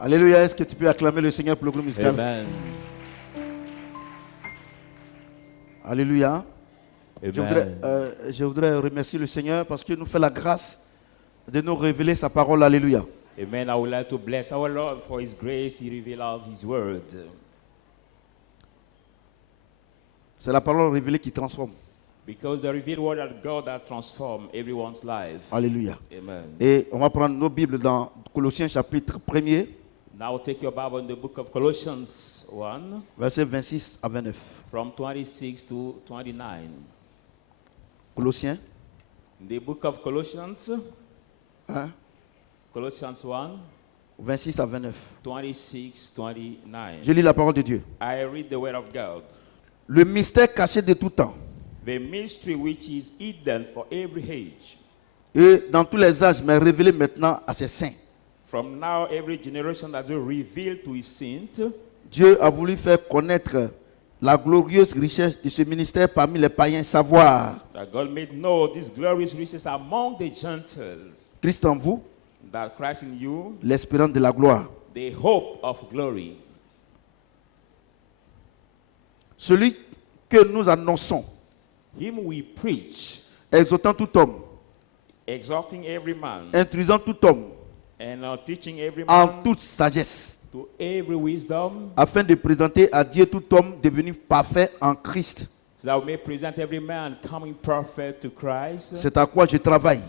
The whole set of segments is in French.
Alléluia. Est-ce que tu peux acclamer le Seigneur pour le groupe musical? Amen. Alléluia. Amen. Je voudrais remercier le Seigneur parce qu'il nous fait la grâce de nous révéler sa parole. Alléluia. Amen. I would like to bless our Lord for His grace. He reveals His word. C'est la parole révélée qui transforme. Because the revealed word of God that transforms everyone's life. Alléluia. Amen. Et on va prendre nos Bibles dans Colossiens chapitre 1er, Now take your Bible in the book of Colossians 1, versets 26 à 29. from 26 to 29. Colossiens In the book of Colossians, 1, Colossians 1, 26 à 29. 26, 29. Je lis la parole de Dieu. I read the word of God. Le mystère caché de tout temps The mystery which is hidden for every age. et dans tous les âges, mais révélé maintenant à ses saints. From now, every generation that will reveal to his saints. Dieu a voulu faire connaître la glorieuse richesse de ce ministère parmi les païens, savoir That God made know these glorious riches among the Gentiles. Christ en vous, That Christ in you, l'espérance de la gloire. the hope of glory. Celui que nous annonçons, Him we preach, exhortant tout homme, exhorting every man, instruisant tout homme and teaching every en man toute sagesse, to every wisdom, afin de présenter à Dieu tout homme devenu parfait en Christ. so that we may present every man coming perfect to Christ. C'est à quoi je travaille,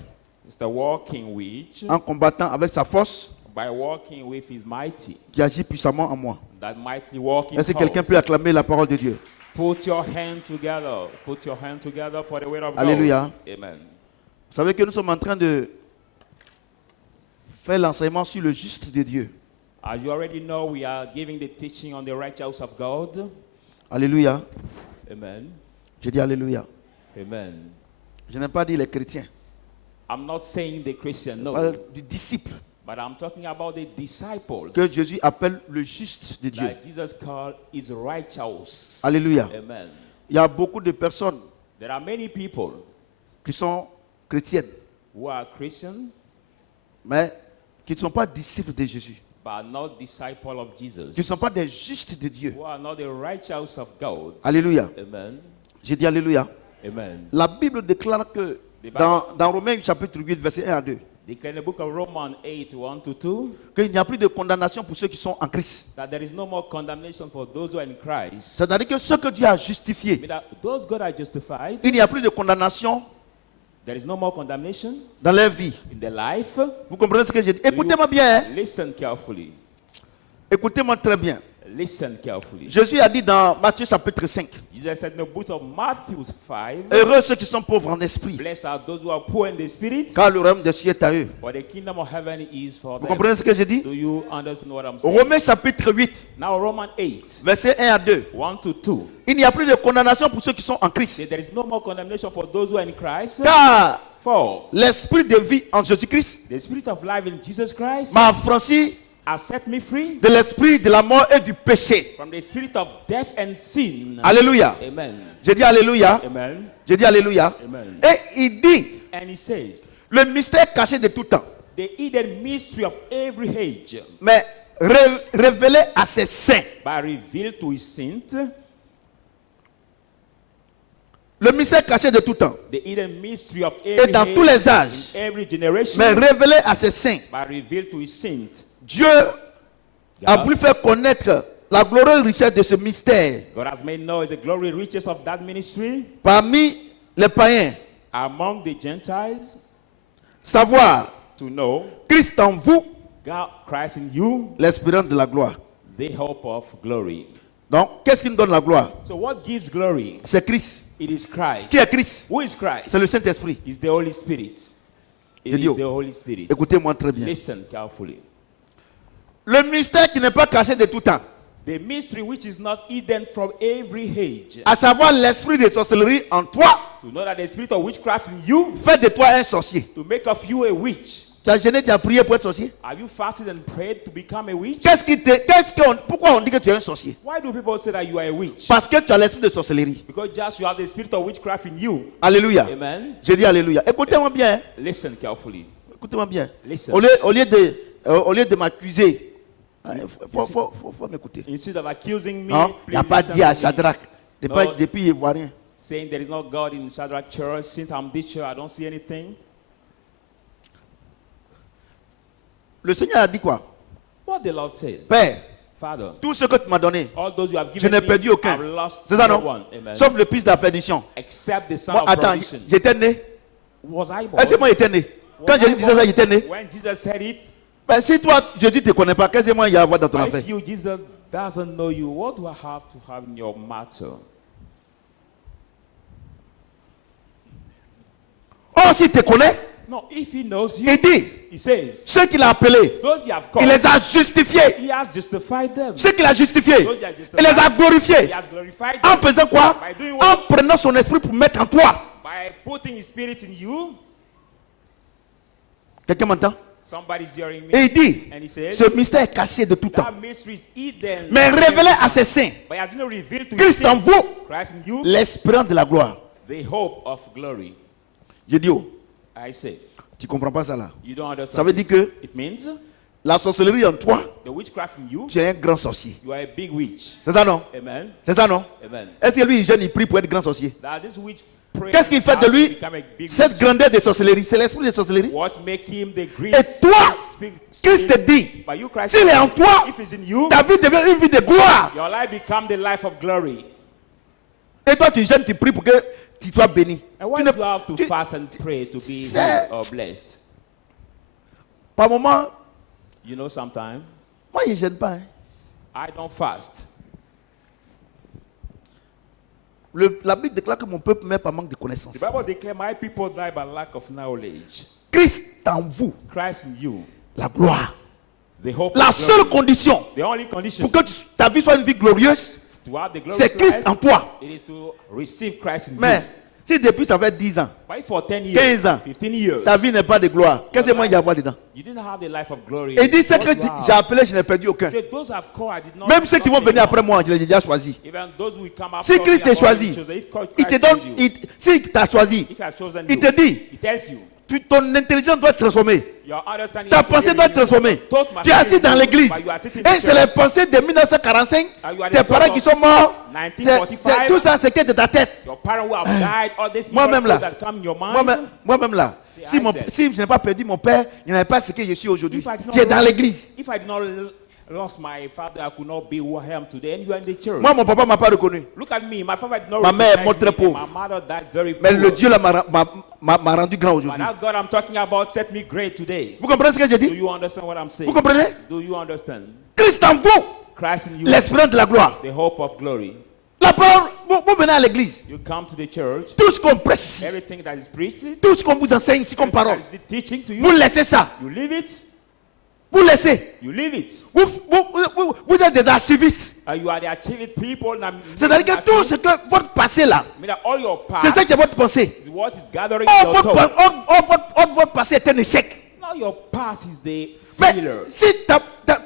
It's the walking which, en combattant avec sa force by walking with his mighty, qui agit puissamment en moi. that mightily walking. Est-ce que quelqu'un peut acclamer la parole de Dieu? Put your hand together. Put your hand together for the word of Alléluia. God. Amen. Vous savez que nous sommes en train de faire l'enseignement sur le juste de Dieu. As you already know, we are giving the teaching on the righteousness of God. Alléluia. Amen. Je dis Alléluia. Amen. Je n'ai pas dit les chrétiens. I'm not saying the Christian, Je no. parle du disciple But I'm talking about the disciples que Jésus appelle le juste de Dieu. that Jesus called his righteous. Alléluia. Amen. Il y a beaucoup de personnes There are many people qui sont chrétiennes, who are Christian mais qui ne sont pas disciples de Jésus, but are not disciples of Jesus. qui ne sont pas des justes de Dieu. Who are not the righteous of God. Alléluia. Amen. J'ai dit Alléluia. Amen. La Bible déclare que dans Romains chapitre 8, verset 1 à 2, Declare in the book of Romans 8, 1 to 2, qu'il n'y a plus de condamnation pour ceux qui sont en Christ. that there is no more condemnation for those who are in Christ. C'est-à-dire que ceux que Dieu a justifiés, But that those God are justified, il n'y a plus de condamnation there is no more condemnation dans leur vie. in their life. Vous comprenez ce que j'ai dit? Écoutez-moi bien. Hein? Listen carefully. Écoutez-moi très bien. Listen carefully. Jésus a dit dans Matthieu chapitre 5, Jesus said in the book of Matthew 5, heureux ceux qui sont pauvres en esprit, blessed are those who are poor in the spirit, car le royaume des cieux est à eux. for the kingdom of heaven is for Vous them. comprenez ce que j'ai dit? Do you understand what I'm saying? Romains chapitre 8, Now Romans 8, verset 1 à 2. 1 to 2. Il n'y a plus de condamnation pour ceux qui sont en Christ. There is no more condemnation for those who are in Christ. Car For l'esprit de vie en Jésus-Christ the spirit of life in Jesus Christ m'a affranchi has set me free de l'esprit de la mort et du péché. from the spirit of death and sin. Alléluia. Amen. J'ai dit Alléluia. Amen. J'ai dit Alléluia. Amen. Et il dit, And he says, le mystère caché de tout temps, the hidden mystery of every age, mais révélé à ses saints. by revealed to his saints, Le mystère caché de tout temps, the hidden mystery of et every dans age, tous les âges, in every generation, mais révélé à ses saints. by revealed to his saints. Dieu a voulu faire connaître la glorieuse richesse de ce mystère God has made known the glory riches of that ministry parmi les païens. among the Gentiles, Savoir to know Christ en vous, God, Christ in you, l'espérance de la gloire. the hope of glory. Donc, qu'est-ce qui nous donne la gloire? So what gives glory? C'est Christ. It is Christ. Qui est Christ? Who is Christ? C'est le Saint-Esprit. It's the Holy Spirit. It Je is dis, the Holy Spirit. écoutez-moi très bien. Listen carefully. Le mystère qui n'est pas caché de tout temps, The mystery which is not hidden from every age. à savoir l'esprit de sorcellerie en toi, To know that the spirit of witchcraft in you, fait de toi un sorcier. to make of you a witch. Tu as jeûné, tu as prié pour être sorcier. Have you fasted and prayed to become a witch? Pourquoi on dit que tu es un sorcier? Why do people say that you are a witch? Parce que tu as l'esprit de sorcellerie. Because just you have the spirit of witchcraft in you. Alléluia. Amen. J'ai dit Alléluia. Écoutez-moi bien. Hein. Listen carefully. Écoutez-moi bien. Listen. Au lieu de m'accuser Faut m'écouter. Instead of accusing me, Non, il n'y a please pas listen dit à to me. Shadrach. No. Depuis il ne voit rien. Saying there is no God in Shadrach church. Since I'm this church, I don't see anything. Le Seigneur a dit quoi? What the Lord says, Père, Father, tout ce que tu m'as donné, all those you have je given n'ai me, perdu aucun. I've lost C'est ça, no non? one. Amen. Sauf le fils de la perdition. Except the son Moi, of attends, perdition. j'étais né. Was I born? Est-ce que moi j'étais né? Quand Was I Jésus disait born? ça, j'étais né. When Jesus said it, Ben, si toi, Jésus ne te connaît pas, qu'est-ce que moi il y a à voir dans ton affaire? if you, Jesus, doesn't know you, what do I have to have in your matter? Oh, s'il te connaît, No, if he knows you, il dit, he says, ceux qu'il a appelés, those you have il called, les a justifiés. he has justified them. Ceux qu'il a justifiés, Those he has il les a justified, glorifiés. he has glorified En them. faisant quoi? By doing En what? prenant son esprit pour mettre en toi. By putting his spirit in you. Quelqu'un m'entend? Somebody's hearing me. Et il dit, And he says, ce mystère est caché de tout temps, that mystery is hidden. mais révélé à ses saints. But it has been revealed to Christ his en saints. vous, Christ in you, l'espérance de la gloire. the hope of glory. Je dis, oh, I say, tu comprends pas ça là? you don't understand. Ça veut this. dire que It means la sorcellerie en toi, the witchcraft in you, tu es un grand sorcier. you are a big witch. C'est ça non? Amen. C'est ça non? Amen. Est-ce que lui, il jeune, il prie pour être grand sorcier? That this witch prays Qu'est-ce qui fait de how to lui become a big cette witch. grandeur de sorcellerie? C'est l'esprit de sorcellerie. What make him the great Et toi, Christ te dit, But you, Christ, s'il est en toi, if it's in you, ta vie devient une vie de gloire. your life become the life of glory. Et toi, tu jeûnes, tu pries pour que tu sois béni. And why Tu do ne- you have to tu- fast and pray to be C'est- healed or blessed? Par moment, You know, sometimes moi, je ne gêne pas. Hein. I don't fast. La Bible déclare que mon peuple meurt par manque de connaissance. The Bible declares, my people die by lack of knowledge. Christ en vous, Christ in you, la gloire. the hope La of seule glory. condition The only condition pour que ta vie soit une vie glorieuse, to have the glorious c'est Christ life, en toi. it is to receive Christ in Mais you. si depuis ça fait 10 ans, But if for 10 years, 15 ans, 15 years, ta vie n'est pas de gloire, qu'est-ce que moi il y a à voir dedans? you didn't have the life of glory. Et dit, c'est What que you have. j'ai appelé, je n'ai perdu aucun. Say, those I've called, I did not Même ceux qui vont not venir anyone. après moi, je les ai déjà choisis. Even those who come Si after Christ me, t'a I've already choisi, chosen. If Christ il te chose donne, you, si t'a choisi, if he has chosen il you, te dit, he tells you, ton intelligence doit être transformée. your understanding Ta has to pensée be doit être renewed. transformée. Thought must Tu es be assis dans renewed, l'église. but you are sitting in Et the c'est les church. pensées de 1945. And you are the Tes parents thoughts qui of sont morts. 1945. Tout ça, c'est que de ta tête. Your parents who have died, all this Moi-même evil là. thoughts that come in your mind. Moi-même là. Si, si je n'ai pas perdu mon père, il n'y avait pas ce que je suis aujourd'hui. If I did not Tu es dans lose- l'église. If I did not lost my father, I could not be who I am today. And you are in the church. Moi, mon papa ne m'a pas reconnu. Look at me. My father did not Ma mère est recognize morte très me, and pauvre. my mother died very Mais poor. le Dieu là m'a rendu grand But aujourd'hui. that God I'm talking about set me great today. Vous comprenez ce que je Do dis? you understand what I'm saying? Vous comprenez? Do you understand? Christ en vous, Christ in you, l'espérance de la gloire. the hope of glory. La parole, vous venez à l'église. You come to the church. Tout ce qu'on prêche ici, Everything that is preached, tout ce qu'on vous enseigne ici comme parole, that is teaching to vous you, laissez ça. you leave it. Vous laissez. You leave it. Vous êtes des archivistes. And you are the achieved people. C'est-à-dire que tout ce que votre passé là, mean that all your c'est past ça qui est votre pensée. is what is gathering Oh, in your thought. votre passé est un échec. Now your past is the Mais failure. si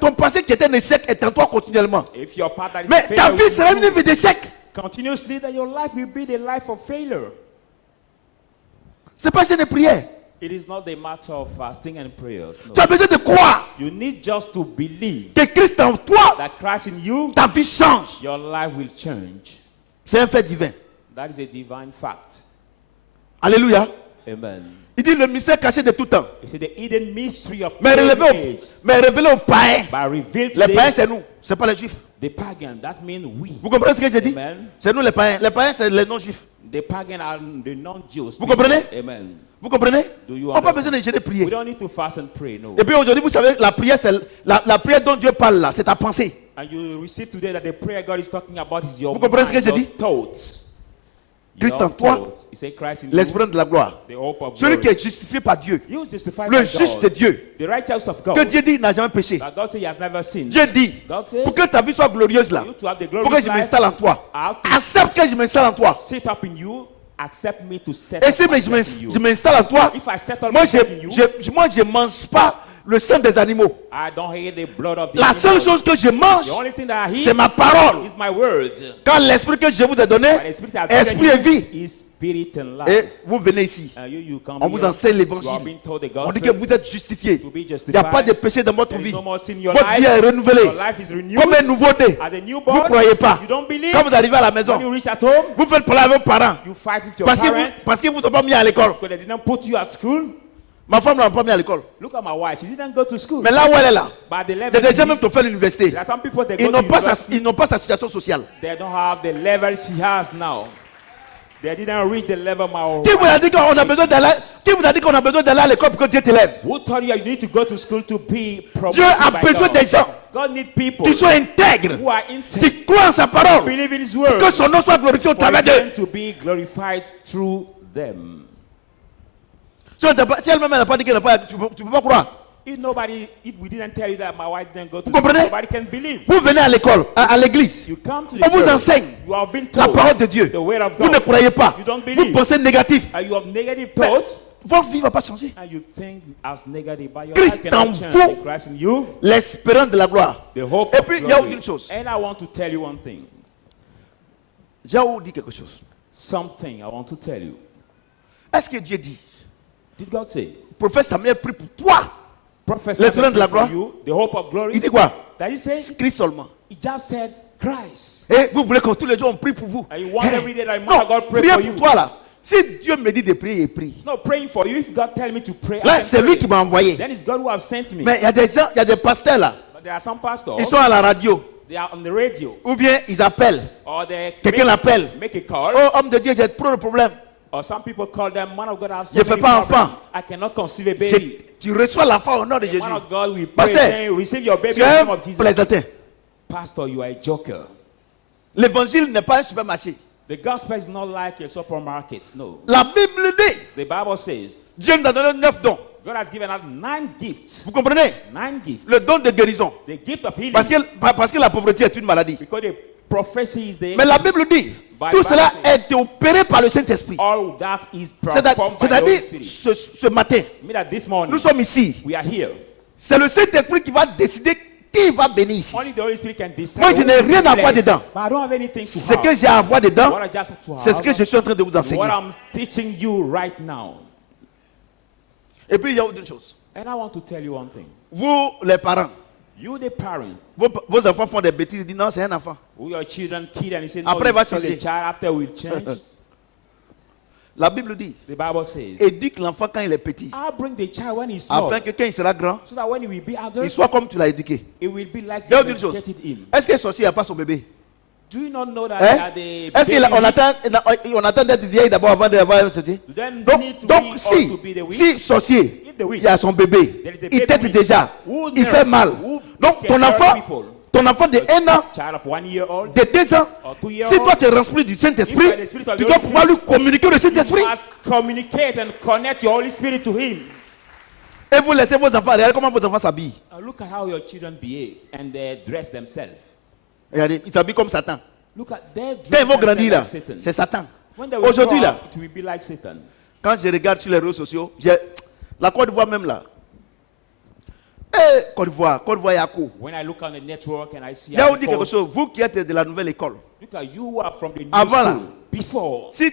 ton passé qui est un échec est en toi continuellement, If your past that is mais ta failure vie will sera une be vie d'échec. continuously, then your life will be the life of failure. C'est pas une prière. It is not the matter of fasting and prayers. No. Tu as besoin de croire You need just to believe que Christ en toi, that Christ in you, ta vie change. your life will change. C'est un fait divin. That is a divine fact. Alléluia. Amen. Il dit le mystère caché de tout temps. You see the hidden mystery of Mais every age, révélé aux païens. by revealed Les païens, today, c'est nous. C'est pas les juifs. the pagan. That means we. Vous comprenez ce que j'ai dit? Amen. C'est nous les païens. Les païens, c'est les non-juifs. The pagan are the non-Jews. Vous people. comprenez? Amen. Vous comprenez? Do you On n'a pas understand? besoin de jeûner prier. We don't need to fast and pray, no. Et puis aujourd'hui, vous savez, la prière, c'est la prière dont Dieu parle là, c'est ta pensée. And you receive today that the prayer God is talking about is your Vous comprenez ce que mind, j'ai your dit? thoughts. Christ Your en toi, thoughts. You say Christ in you, l'espérance de la gloire. the hope of Celui qui glory. est justifié par Dieu. You justify Le by juste God, de Dieu. the righteous of God. Que Dieu dit, il n'a jamais péché. That God says he has never sinned. Dieu dit, God says, pour que ta vie soit glorieuse là, for you to have the il faut que glorious je life, m'installe en toi. I have to Accepte que je m'installe en toi. sit up in you, accept me to set Et up si myself in you. je m'installe en toi, If I settle moi myself in you, je mange pas le sang des animaux. I don't hate the blood of the La seule animals. chose que je mange, The only thing that I c'est eat ma parole. is my word. Quand l'esprit que je vous ai donné, But the spirit that esprit et vie. is spirit and life. Et vous venez ici. You come On vous here, enseigne you are l'évangile. being told the On dit que gospel. vous êtes justifié. To be Il n'y a justified. pas de péché dans votre There is vie. no more sin in your Votre vie est life. renouvelée. Your life is renewed. Comme un nouveau-né. As a Vous newborn, ne croyez pas. you don't believe. Quand vous arrivez à la When you maison, reach at home, vous faites parler avec vos parents. you fight with your Parce qu'ils parents ne vous ont pas mis à l'école. because they didn't put you at school. Ma femme ne l'a pas mis à l'école. Look at my wife. She didn't go to school. Mais là où elle est là, But the il y level a des gens même she qui ont is, fait l'université. there are some people that Ils go to n'ont pas, university, sa situation sociale. they don't have the level she has now. They didn't reach the level my Qui vous a dit qu'on a besoin d'aller, qui vous a dit qu'on a besoin d'aller à l'école pour que Dieu t'élève? Who told you you need to go to school to be promoted Dieu a by besoin God? des gens God needs people qui sont intègres, who are intent, qui croient en sa parole, believe in His word, que son nom soit glorifié au for travers Him d'eux. to be glorified through them. Si elle-même n'a pas dit qu'elle n'a pas, tu ne peux pas croire. If we didn't tell you that my wife didn't go to Vous school, comprenez? nobody can believe. Vous venez à l'école, à l'église. You come to the On vous church, enseigne you have been la told parole de Dieu. the word of Vous God. ne croyez pas. You don't Vous believe. pensez négatif. And you have negative Mais thoughts. votre vie ne va pas changer. And you think as negative, but your Christ life cannot en change. vous. Christ in you, L'espérance de la gloire. the hope Et of puis, il y a glory. une chose. And I want to tell you one thing. J'ai vous dit quelque chose. Something I want to tell you. Est-ce que Dieu dit, Did God say? prophète Samuel prie pour toi? Prophet L'espérance de la Samuel gloire. for you, the hope of glory. Il dit quoi? That he say? Christ seulement. He just said Christ. Et vous voulez que tous les jours on prie pour vous? And you want every day that Non, man of God pray priez for pour you. toi là. Si Dieu me dit de prier, prie. No, praying for you. If God tell me to pray, I Là, can c'est lui pray. qui m'a envoyé. Then it's God who have sent me. Mais il y a des gens, il y a des pasteurs là. But there are some pastors. Ils sont à la radio. They are on the radio. Ou bien ils appellent. Or they Quelqu'un l'appelle. make a call. Oh, homme de Dieu, j'ai trop de problèmes. Or some people call them, man of God, I have so Je fais many pas problems. enfant. I cannot conceive a baby. Tu reçois l'enfant au nom de The Jésus. man of God will pray, Pasteur, saying, receive your baby tu in the es name un of Jesus. plaisantin. Pastor, you are a joker. L'évangile n'est pas un supermarché. The gospel is not like a supermarket. No. La Bible dit, The Bible says Dieu nous a donné 9 dons. God has given us 9 gifts. Vous comprenez? 9 gifts. Le don de guérison. The gift of healing. Parce que la pauvreté est une maladie. Because the prophecy is there. Mais la Bible dit, By tout cela Bible. a été opéré par le Saint-Esprit. All that is performed by the C'est-à-dire, Holy Spirit. ce matin, Mean that this morning nous sommes ici. we are here. C'est le Saint-Esprit qui va décider qui va bénir ici. Only the Holy Spirit can decide. Moi, je who n'ai will rien be à voir blessed. dedans. But I don't have anything to Ce have. que j'ai à voir dedans, What I just have to c'est ce que have je suis en train de vous is what enseigner. I'm teaching you right now. Et puis, il y a autre chose. And I want to tell you one thing. Vous, les parents, You, the parent, vos enfants font des bêtises. Ils disent non, c'est un enfant. who your children kid and you say, no, Après, va it's still changer. a child, after will change. La Bible dit, The Bible says, éduque l'enfant quand il est petit. I'll bring the child when he's small, Afin que quand il sera grand, so that when he will be il adult, soit comme tu l'as éduqué. it will be like Il y a you autre chose. educated him. Est-ce qu'un sorcier n'a pas son bébé? Do you not know that Hein? they are the Est-ce baby qu'on attend d'être vieille d'abord avant d'avoir un sorcier? Do them Donc, need to donc be or si, to be the witch? si sorcier, If the witch, il y a son bébé, there is a il baby tête witch déjà, who il nurse, fait mal. who Donc can hurt people. ton enfant de 1 an, Child of 1 year old, de 2 ans, or 2 year si old, toi tu es rempli du If you Saint-Esprit, are the Spirit of tu the dois Holy pouvoir lui communiquer le Saint-Esprit. you must communicate and connect your Holy Spirit to him. Et vous laissez vos enfants, regardez comment vos enfants s'habillent. Now look at how your children behave and they dress themselves. Regardez, ils s'habillent comme Satan. Look at their Quand dress ils vont grandir là, like Satan. c'est Satan. When they will Aujourd'hui grow là, up, it will be like Satan. quand je regarde sur les réseaux sociaux, la Côte d'Ivoire même là. Eh, Côte d'Ivoire, Yako. When I look on the network and I see J'ai how vous dit quelque people- chose, vous qui êtes de la nouvelle école, look at you who are from the new Avant là. school. Before, si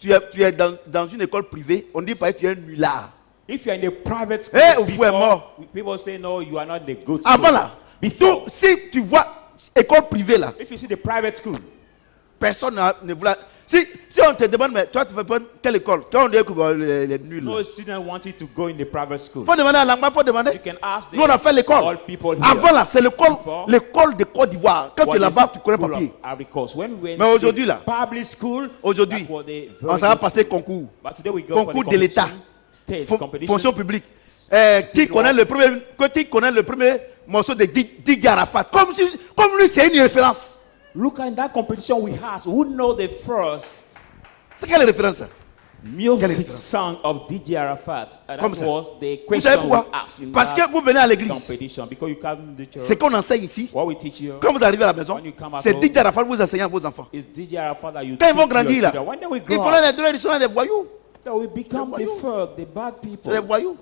tu es dans une école privée, on dit pas que tu es un nulard. if you are in a private school, Eh, au fou est mort. people say no, you are not the good school. Avant là, Before, donc, si tu vois école privée là, if you see the private school, personne ne voulait. Si on te demande, mais toi tu fais pas quelle école? Quand on dit que les nuls. no student wanted to go in the private school. Il faut demander à Langba, il faut demander. You can ask Nous on a fait all l'école. people here. Avant là, c'est Before, l'école de Côte d'Ivoire. Quand tu what es là-bas, is tu connais school papier. of Agricos. When we went Mais to aujourd'hui, là, public school, Aujourd'hui, that was the on very s'en va good passer school. concours. But today we go Concours for the de l'État. state Fon- competition. Fonction publique. Qui Civil connaît war. qui connaît le premier morceau de Didier Arafat? Comme lui, c'est une référence. Look at that competition we had. Who know the first C'est quelle référence ça? music référence? song of DJ Arafat? And Comme that ça. was the Vous savez question we pourquoi? asked in Parce que that vous venez à l'église. competition. Because you come to the church. Ce qu'on enseigne ici, What we teach you quand vous arrivez à la maison, When you come at c'est home, Didier Arafat vous enseignez à vos enfants. is DJ Arafat that you Quand ils teach vont to your grandir là, children. When they will ils grow feront up, ils seront des voyous. they will become Les the voyous. folk, the bad C'est people. des voyous.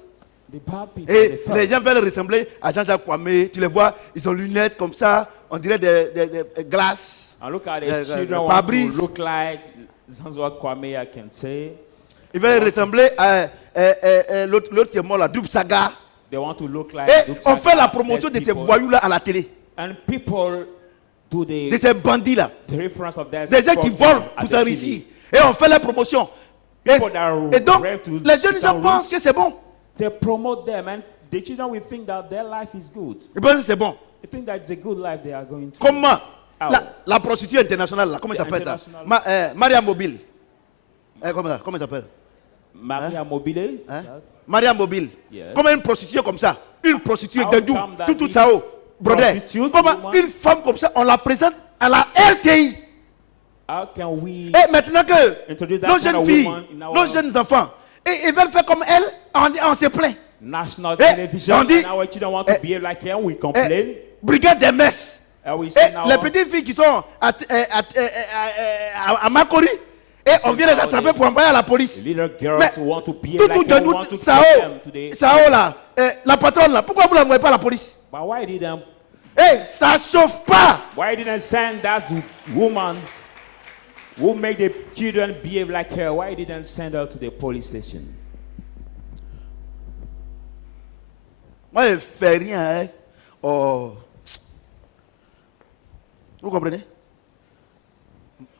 The bad people. Et the les folk. gens veulent ressembler à Jean-Jacques Kwame. Tu les vois, ils ont lunettes comme ça, on dirait des glaces. And look at the the children want Fabrice. to look like That's what Kwame I can say. Il va ressembler à l'autre qui est mort là, Dub Saga. They want to look like. Et Duk on fait la Saga, promotion de dead ces people. voyous-là à la télé. And people do De ces bandits-là. the reference of that. Des gens qui volent pour s'enrichir. Et on fait la promotion. Et donc, les jeunes gens pensent que c'est bon. They promote them, and the children will think that their life is good. Ils pensent que c'est bon. They think that it's a good life they are going to. Comment Ah la prostituée internationale, là, comment The ça s'appelle ça international- Maria Mobile. Comment ça s'appelle Maria Mobile. Hein? Maria Mobile. Yes. Comment une prostituée comme ça, une prostituée How d'Indou, come that tout this ça, brother. prostitute Comment woman- une femme comme ça, on la présente à la RTI. How can we Et maintenant que introduce that nos kind jeunes of filles, woman in our nos jeunes enfants, et ils veulent faire comme elle, on se plaint. national Eh, television on dit- and our children want to behave like her, we complain. Brigade des messes. And we Et say now les petites filles qui sont à Makori, et on vient les attraper pour envoyer à la police. the little girls Mais who want to behave tout like de her, nous, want to Sao, take them to the. Sao là, la patronne là, pourquoi vous l'envoyez pas à la police? But why didn't Ça chauffe pas. why didn't send that woman who make the children behave like her? Why didn't send her to the police station? Moi, je ne fais rien. Hein. Oh. Vous comprenez?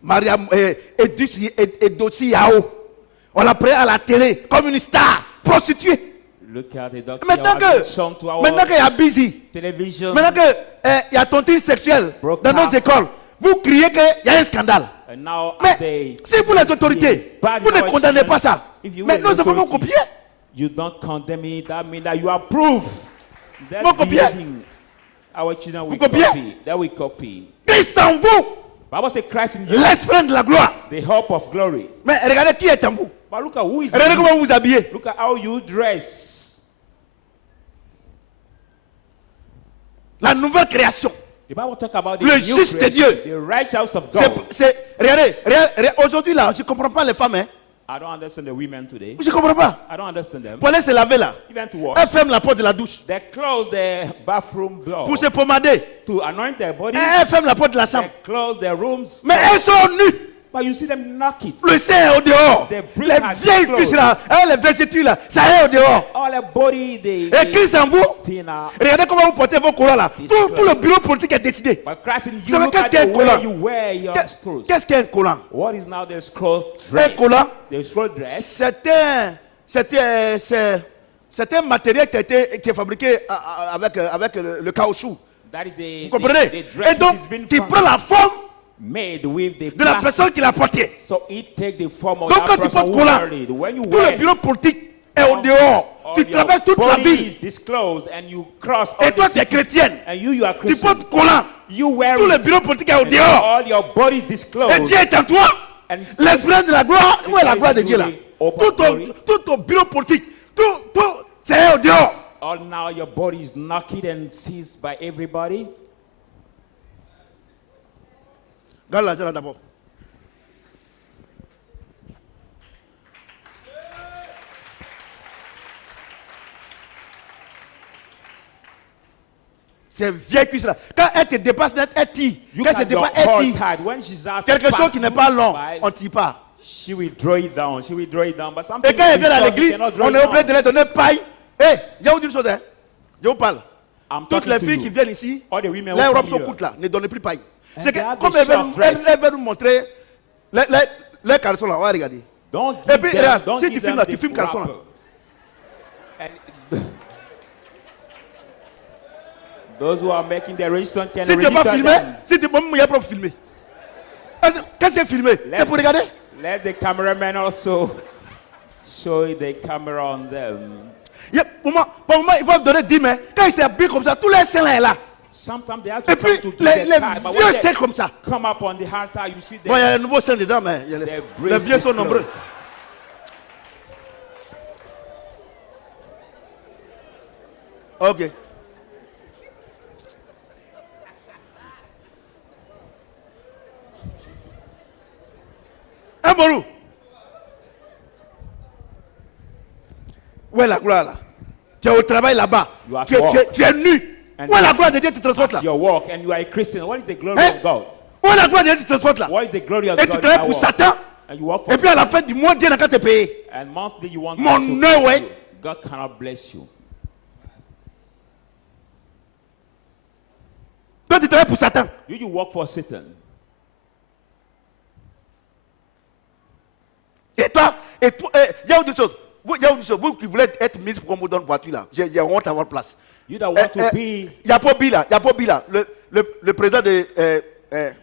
Mariam Edossi Yao. On l'a pris à la télé comme une star, prostituée. Look at the doctor. Maintenant qu'il y a busy, Television. maintenant qu'il y a tontine sexuelle dans nos Broadcast. écoles, vous criez qu'il y a un scandale. And now Mais they si vous les autorités, bad vous ne in our condamnez children, pas ça. if you Mais were nous avons authority, copié. You don't condemn it. That means that you approve. That Vous copiez. behaving. Our children will Vous copiez. copy. That we copy. Christ en vous, Bible says Christ in you, l'esprit de la gloire. the hope of glory. Mais regardez qui est en vous. But look at who is Regardez in you. comment vous vous habillez. Look at how you dress. La nouvelle création. The Bible talk about the Le new juste creation, Dieu. the righteous of God. Regardez, aujourd'hui là, je ne comprends pas les femmes. Hein. I don't understand the women today. Je ne comprends pas. I don't understand them. Pour aller se laver là, Even to wash. elle ferme la porte de la douche. They close their bathroom door Pour se pomader, to anoint their body. elle ferme la porte de la chambre. They close their rooms. Mais elles sont nues. But you see them knock it. Le sein est au dehors. They bring Les her vieilles clothes. cuisses là, les vestitus là, ça est au dehors. All their body, they Et Christ en vous, thinner. regardez comment vous portez vos collants là. Tout le bureau politique est décidé. But Christ in Vous you, savez look qu'est-ce at qu'est un the way collant? you wear your clothes. Qu'est-ce qu'est un collant? What is now the scroll Un dress? collant, The scroll dress. c'est un matériel qui est fabriqué avec le caoutchouc. That is Vous comprenez? the dress Et donc, which has been qui prend la forme made with the de la plastic. personne qui l'a porté. So it take the form of Donc, that quand tu person portes who collant, wear it. When you tout wear le bureau politique est au dehors. all Tu your traverses toute la body ville. is disclosed and you cross all Et toi, the tu es city. chrétienne. And you are Tu Christian. portes collant. You wear Tout le it. bureau politique est au And dehors. all your body is Et disclosed. Dieu est en toi. And L'esprit de la gloire. Où est la gloire de Dieu là? Tout ton bureau politique. Tout, c'est au dehors. all now your body is knocked and seized by everybody. Regarde l'argent là d'abord. C'est vieille cuisse là. Quand elle te dépasse net, elle tire. You Quand elle se can dépasse, hold elle tire. tight. When she's asked Quelque to chose qui n'est pas long, by, on ne tire pas. she will draw it down. She will draw it down. But something Et quand elle is vient à short, you l'église, cannot draw on it est down. obligé de leur donner paille. Hé, je vais vous dire une chose, hein. Je vous parle. I'm Toutes talking les to filles you. qui viennent ici, All the women les who robes come sont here. courtes là, ne donnez plus paille. And C'est que they have comme the elles short dress. veulent nous montrer les caleçons là, on va regarder. Don't Et give puis, them, regarde, don't si give tu filmes them là, the tu filmes caleçon là. wrapper. Those who are making the resistance can Si tu n'es pas register filmé, them. si tu il y a pas filmer. Qu'est-ce qui est filmé? C'est pour regarder? Let the cameraman also show the camera on them. Pour moi, il faut donner 10 mains. Quand il s'est habillé comme ça, tous les seins là est là. Sometimes they have to Et puis, come to do les the tie, but vieux when seins they comme ça. come up on the altar, you see Bon, il y a them. les nouveaux seins dedans, mais il y a Their les breasts vieux sont disclosed. nombreux. Ok. Un morou. Où est la gloire là? Tu es au travail là-bas. You are Tu es walk. nu. And Où est la gloire de Dieu qui te transporte là? Your walk and you are a Christian. What is the glory Hein? of God? Où est la gloire de Dieu qui te transporte là? What is the glory of Et tu God? in travailles our pour walk? Satan. And you work for Et puis à la Satan, fin du mois, Dieu n'a qu'à te payer. and monthly you want Mon God to Dieu, bless ouais. you. God cannot bless you. Toi, tu travailles pour Satan. You work for Satan. Et toi, il y a une chose. Vous qui voulez être ministre pour qu'on vous donne voiture là, j'ai honte à votre place. You that want to be Il y a Bobby là, le président de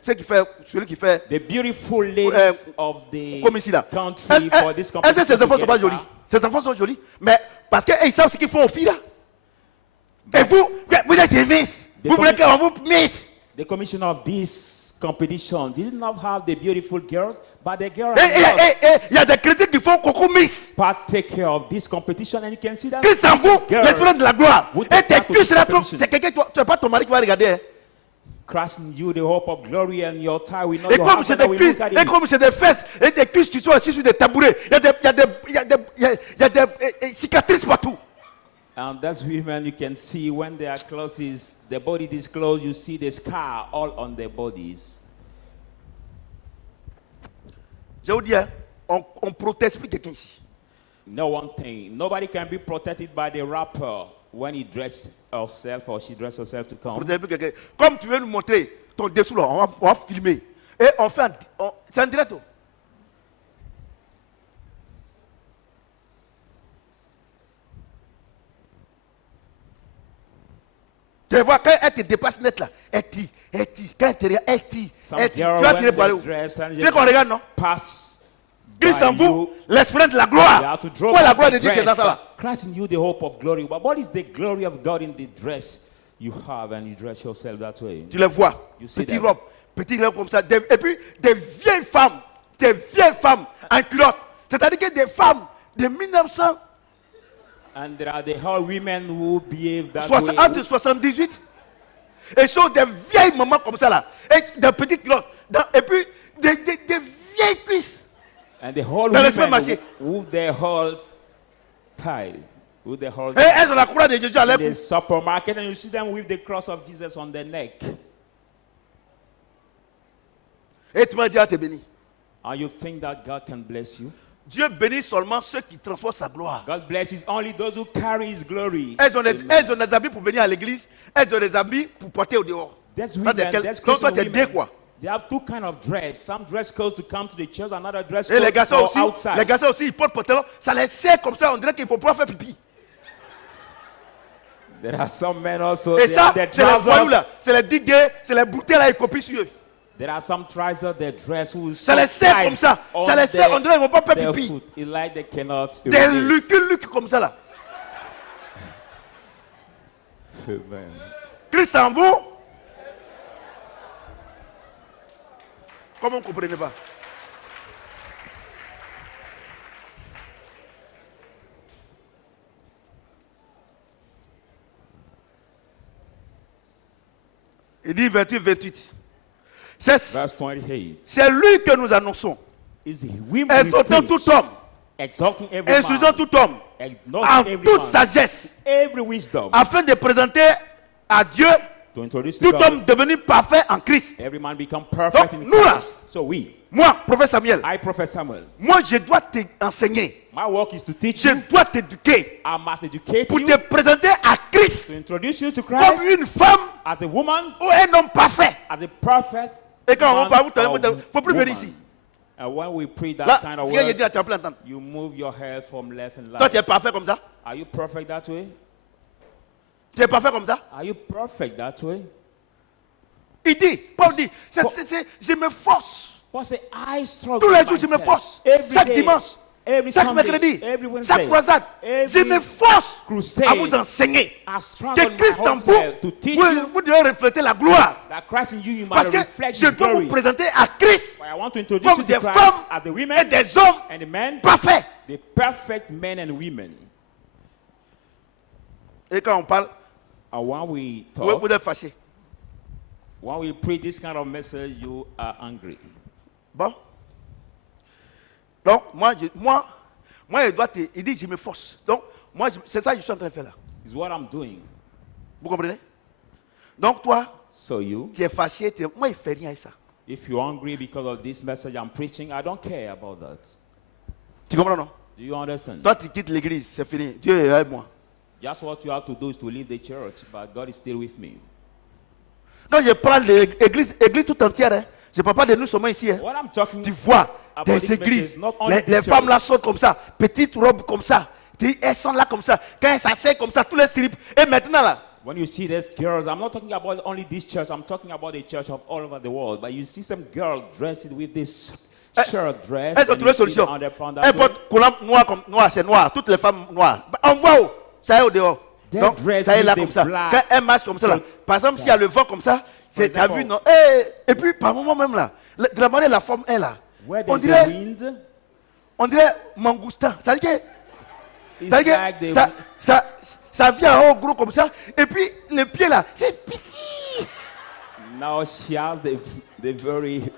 celui qui fait the beautiful ladies of the comme ici là. country for this Est-ce que competition. ces enfants to sont pas get jolis? back. Ces enfants sont jolis, mais parce qu'ils savent ce qu'ils font aux filles là. Et vous êtes des miss. Vous voulez qu'on vous miss. The commissioner of this competition did not have the beautiful girls, but the girls Il y a des critiques qui font coucou miss. take care of this competition, and you can see that Christ en vous, l'esprit de la gloire. Vous Et tes êtes cuisses là, competition. c'est quelqu'un, tu n'as pas ton mari qui va regarder. Hein. Christ in you, the hope of glory, and your tie will not Et your comme c'est husband des will cuisses, look at et it. comme c'est des fesses, et des cuisses qui sont assis sur des tabourets, il y a des cicatrices partout. And that's women you can see when their clothes is the body disclosed, you see the scar all on their bodies. Je vous dis, hein, on proteste plus quelqu'un ici. No one thing. Nobody can be protected by the rapper when he dressed herself or she dressed herself to come. Proteste plus quelqu'un. Comme tu veux nous montrer ton dessous là, on va filmer. Et on fait c'est en direct. Tu vois, quand elle te dépasse net là, elle tire. Quand elle te regarde, elle tire. Some Tu girl vas when tirer pour aller they où? dress and Tu veux qu'on regarde, non? pass Christ by en vous, you, l'esprit de la you gloire. have to draw Où est la back gloire the de Dieu qui est dans dress. ça là? Christ in you, the hope of glory. But what is the glory of God in the dress you have and you dress yourself that way? Tu les vois. You see Petite them. robe, petite robe comme ça. Et puis des vieilles femmes en culotte. C'est-à-dire que des femmes de 1900, And there are the whole women who behave that way. entre 78. Et sont des vieilles mamans comme ça là. Et des petites culottes. Et puis des vieilles cuisses. And the whole Dans l'esprit women marché. with their whole tie, with their whole Et elles ont la croix de Jésus à in leur the cou. supermarket, and you see them with the cross of Jesus on their neck. Et tu m'as dit à te bénir. And you think that God can bless you? Dieu bénit seulement ceux qui transportent sa gloire. God blesses only those who carry His glory. Elles ont Amen. des habits pour venir à l'église. Elles ont des habits pour porter au dehors. There's Ça, women, Donc there's toi, Christian tu es bien women. quoi? They have two kind of dress. Some dress codes to come to the church, another dress Et les code garçons for aussi, outside. les garçons aussi, ils portent pantalon. Ça les serre comme ça, on dirait qu'il ne faut pas faire pipi. There are some men also. Et They ça, have their c'est les voyous trousers. là. C'est les digues, c'est les bouteilles là, ils copient sur eux. There are some trousers they dress who Ça les serre comme ça. Ça les serre, on dirait qu'ils ne vont pas faire their pipi. foot. It's like they cannot Des urinate. lucs comme ça là. Amen. Christ en vous. Comment vous ne comprenez pas? Il dit 28. Verse 28. C'est lui que nous annonçons. Is the women Exhortant tout homme, exalting every instruisant man, tout homme, en acknowledging every toute man, sagesse, every wisdom, afin de présenter à Dieu to introduce to tout God, homme devenu parfait en Christ. every man become perfect Donc, in nous là, Christ. So we, moi, prophète Samuel, I, Prophet Samuel, moi je dois t'enseigner, my work is to teach je you, dois t'éduquer I must educate pour you, te présenter à Christ to introduce you to comme Christ une femme as a woman, ou un homme parfait. as a perfect Et quand on man parle, il or ne faut plus venir woman. ici. And when we pray that Là, kind of ce qu'il a word, dit là, tu vas plus l'entendre. you move your head from left and Toi, right. tu es parfait comme ça? Are you perfect that way? Tu es parfait comme ça? Are you perfect that way? Il dit, Paul dit, je me force. Paul said, I struggle Tous les with jours, je me myself. force. Every Chaque day, dimanche, every chaque Sunday, mercredi, every Wednesday, chaque croisade, je every me force crusade, à vous enseigner I struggle que my Christ en whole vous, self to teach you vous devez refléter la gloire. that Christ in you, you Parce might que reflect je His dois glory. vous présenter à Christ But I want to introduce comme you des to Christ femmes as the et women des hommes and the men, parfaits. the perfect men and women. Et quand on parle, And when we vous talk, êtes fâchés. when we preach this kind of message, you are angry. Bon. Donc, moi, je dois te... Il dit, je me force. Donc, moi, c'est ça que je suis en train de faire là. It's what I'm doing. Vous comprenez? Donc, toi, So you, tu es fâché. Moi, il ne fait rien avec ça. If you're hungry because of this message I'm preaching, I don't care about that. Tu comprends, non? Do you understand? Toi, tu quittes l'église, c'est fini. Dieu est avec moi. Just what you have to do is to leave the church, but God is still with me. Quand je parle de l'église tout entière, hein, je ne parle pas de nous seulement ici. Hein. What I'm talking Tu vois about des this églises, message, not only les the femmes church. là sautent comme ça, petites robes comme ça. Elles sont là comme ça. Quand elles s'asseyent comme ça, tous les slips. Et maintenant là, When you see these girls, I'm not talking about only this church, I'm talking about the church of all over the world. But you see some girls dressed with this shirt dress. elles ont and trouvé you see solution. on the Elles portent collant noir comme noir, c'est noir. Toutes les femmes noires. On voit où ça y est au dehors. They're Donc, dressed ça y est là with comme the ça. black Quand elles marchent comme ça là. Par exemple, s'il y a le vent comme ça, c'est t'as vu, non? Et puis, par moment même là, de la manière la forme est là. Where On there's a dirait, wind, on dirait mangoustin. Ça veut dire que it's ça veut dire like que the, ça vient en haut gros comme ça. Et puis les pieds là, c'est petit. now she has the very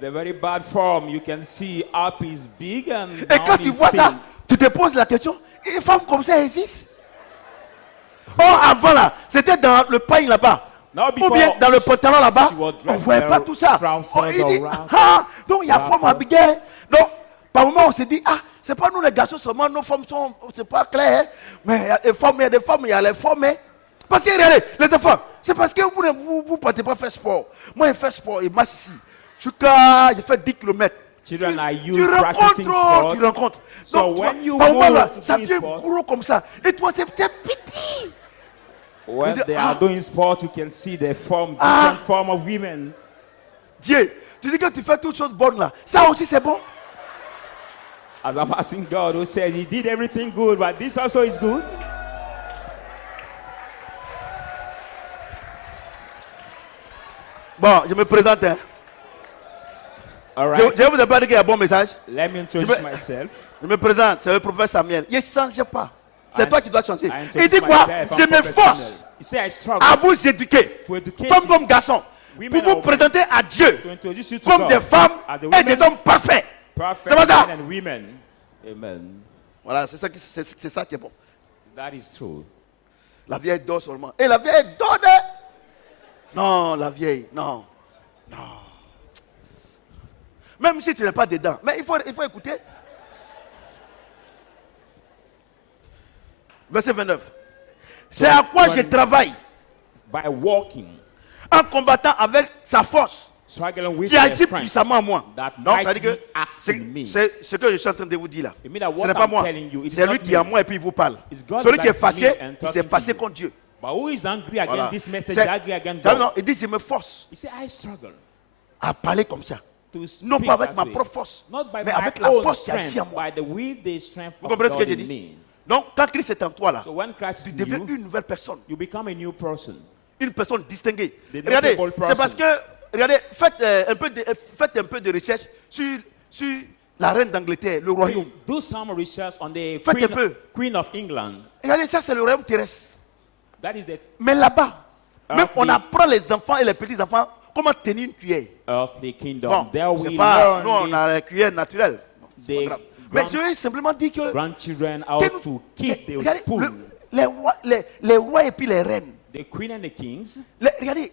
the very bad form. You can see up is big and Et down quand tu is vois ça, thin. tu te poses la question, une femme comme ça existe? Oh, avant là, c'était dans le pain là-bas. Now Ou before bien dans le pantalon là-bas, she was on dressed ne voyait pas well, tout ça. trousers Oh, il dit, around, ah, donc il y a wrapper. femme habillée. Donc, par moment, on s'est dit, ah, c'est pas nous les garçons seulement, nos femmes sont, c'est pas clair. Hein. Mais il y a des femmes, il y a des femmes, il y a les femmes. Hein. Parce que regardez, les enfants, c'est parce que vous ne partez pas faire sport. Moi, je fais sport, il marche ici. Je fais 10 km. Children are Tu you rencontres, practicing sport. tu rencontres. So Donc, tu when vois, you par moment, go là, to ça do vient sport- gros comme ça. Et toi, c'est petit. When dis, they ah. are doing sport, you can see the form, Ah. different form of women. Dieu, tu dis que tu fais toutes choses bonnes là. Ça aussi, c'est bon. As I'm asking God, who says He did everything good, but this also is good. Bon, je me présente. Hein. All Je right. ne vous ai pas dit qu'il y a un bon message. Let me introduce Je me- myself. Je me présente, c'est le prophète Samuel. Il ne change pas. C'est I- toi qui dois changer. I Il introduce dit quoi? myself, Je I'm Prophet m'efforce Samuel. He said, I struggle à vous éduquer, to educate femmes you, comme garçons, women pour vous or- présenter à Dieu to introduce you to comme God des femmes as the et women, des hommes parfaits. perfect C'est pas ça? men and women. Amen. Voilà, c'est ça qui est bon. That is true. La vieille dort seulement. Et la vieille dort de... Non, la vieille, non. Non. Même si tu n'es pas dedans. Mais il faut écouter. Verset 29. C'est à quoi je travaille By walking, en combattant avec sa force struggling with qui their agit strength. puissamment en moi. That Donc, might ça veut dire be que acting me. c'est ce que je suis en train de vous dire là. It means that Ce what n'est pas I'm moi. telling you is C'est lui not qui est en me. moi et puis il vous parle. It's God Celui qui est that's in me fâché, and il talking s'est to fâché you. contre Dieu. But who is angry against Voilà. this message, C'est- angry against Non, God? non, il dit je me force He said, I struggle à parler comme ça. to speak Non pas avec that ma way. propre force, Not by mais my avec la own force qui strength, agit en moi. by the with the strength Vous of comprenez ce que God j'ai in dit? me. Donc, quand Christ est en toi là, So when Christ tu is in deviens you, une nouvelle personne, you become a new person. une personne distinguée. The Regardez, notable c'est parce person. que, regardez, faites un peu de recherche sur la reine d'Angleterre, le royaume. Do some research on the Faites un peu. Queen of England. Regardez, ça c'est le royaume terrestre. That is the Mais là-bas, même on Earthly. apprend les enfants et les petits-enfants comment tenir une cuillère. earthly kingdom. Bon, There c'est we pas, nous on learn a la cuillère naturelle. Non, c'est pas the grave. Mais grand- je vais simplement dire que the grandchildren how que nous- to keep the regardez, spoon. les rois et puis les reines, The queen and the kings, regardez,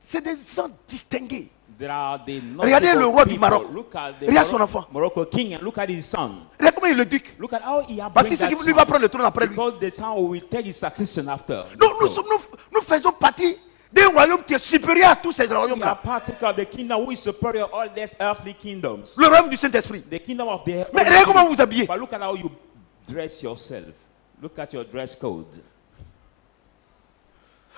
c'est des gens distingués. there are the Regardez notable le roi du people. Maroc. Look at the Regarde son enfant. Morocco king and look at his son. Regardez comment il est duc. Look at how he has Parce que c'est qui lui va prendre le trône après lui. Because the son will take his succession after. Donc nous faisons partie d'un royaume qui est supérieur à tous ces We are royaumes-là. partaker of the kingdom who is superior to all these earthly kingdoms. Le royaume du Saint-Esprit. The kingdom of the Mais regardez comment vous vous habillez. But look at how you dress yourself. Look at your dress code.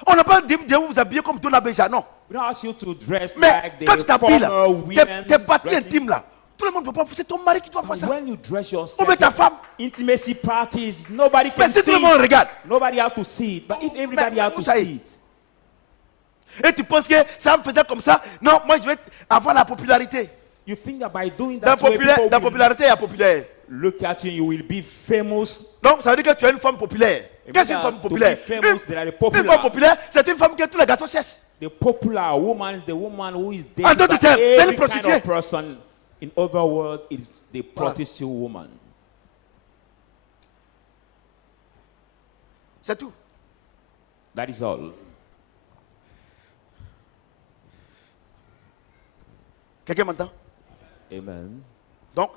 On n'a pas dit de vous habiller comme Dona Béja, non. We don't ask you to dress Mais like quand tu the t'habilles là, former women. tes parties dressing. intimes là, tout le monde ne veut pas, c'est ton mari qui doit faire ça. When you dress Ou yourself, bien ta femme. intimacy parties, nobody Mais can si see tout le monde it. regarde, Nobody has to see it. But if everybody has to vous savez. see it, et tu penses que ça me faisait comme ça, non, moi je vais avoir la popularité. you think that by doing Dans that, way, people la will popularité, il y a populaire. look at you and you will be famous. Donc ça veut dire que tu es une femme populaire. Qu'est-ce qu'une femme To be populaire? famous, they are the Une popular. femme populaire, c'est une femme que tous les garçons cherchent. The popular woman is the woman who is En dated d'autres by termes, c'est une every kind prostituée. of person. In other words, it's the prostitute woman. C'est tout. That is all. Quelqu'un m'entend? Amen. Donc,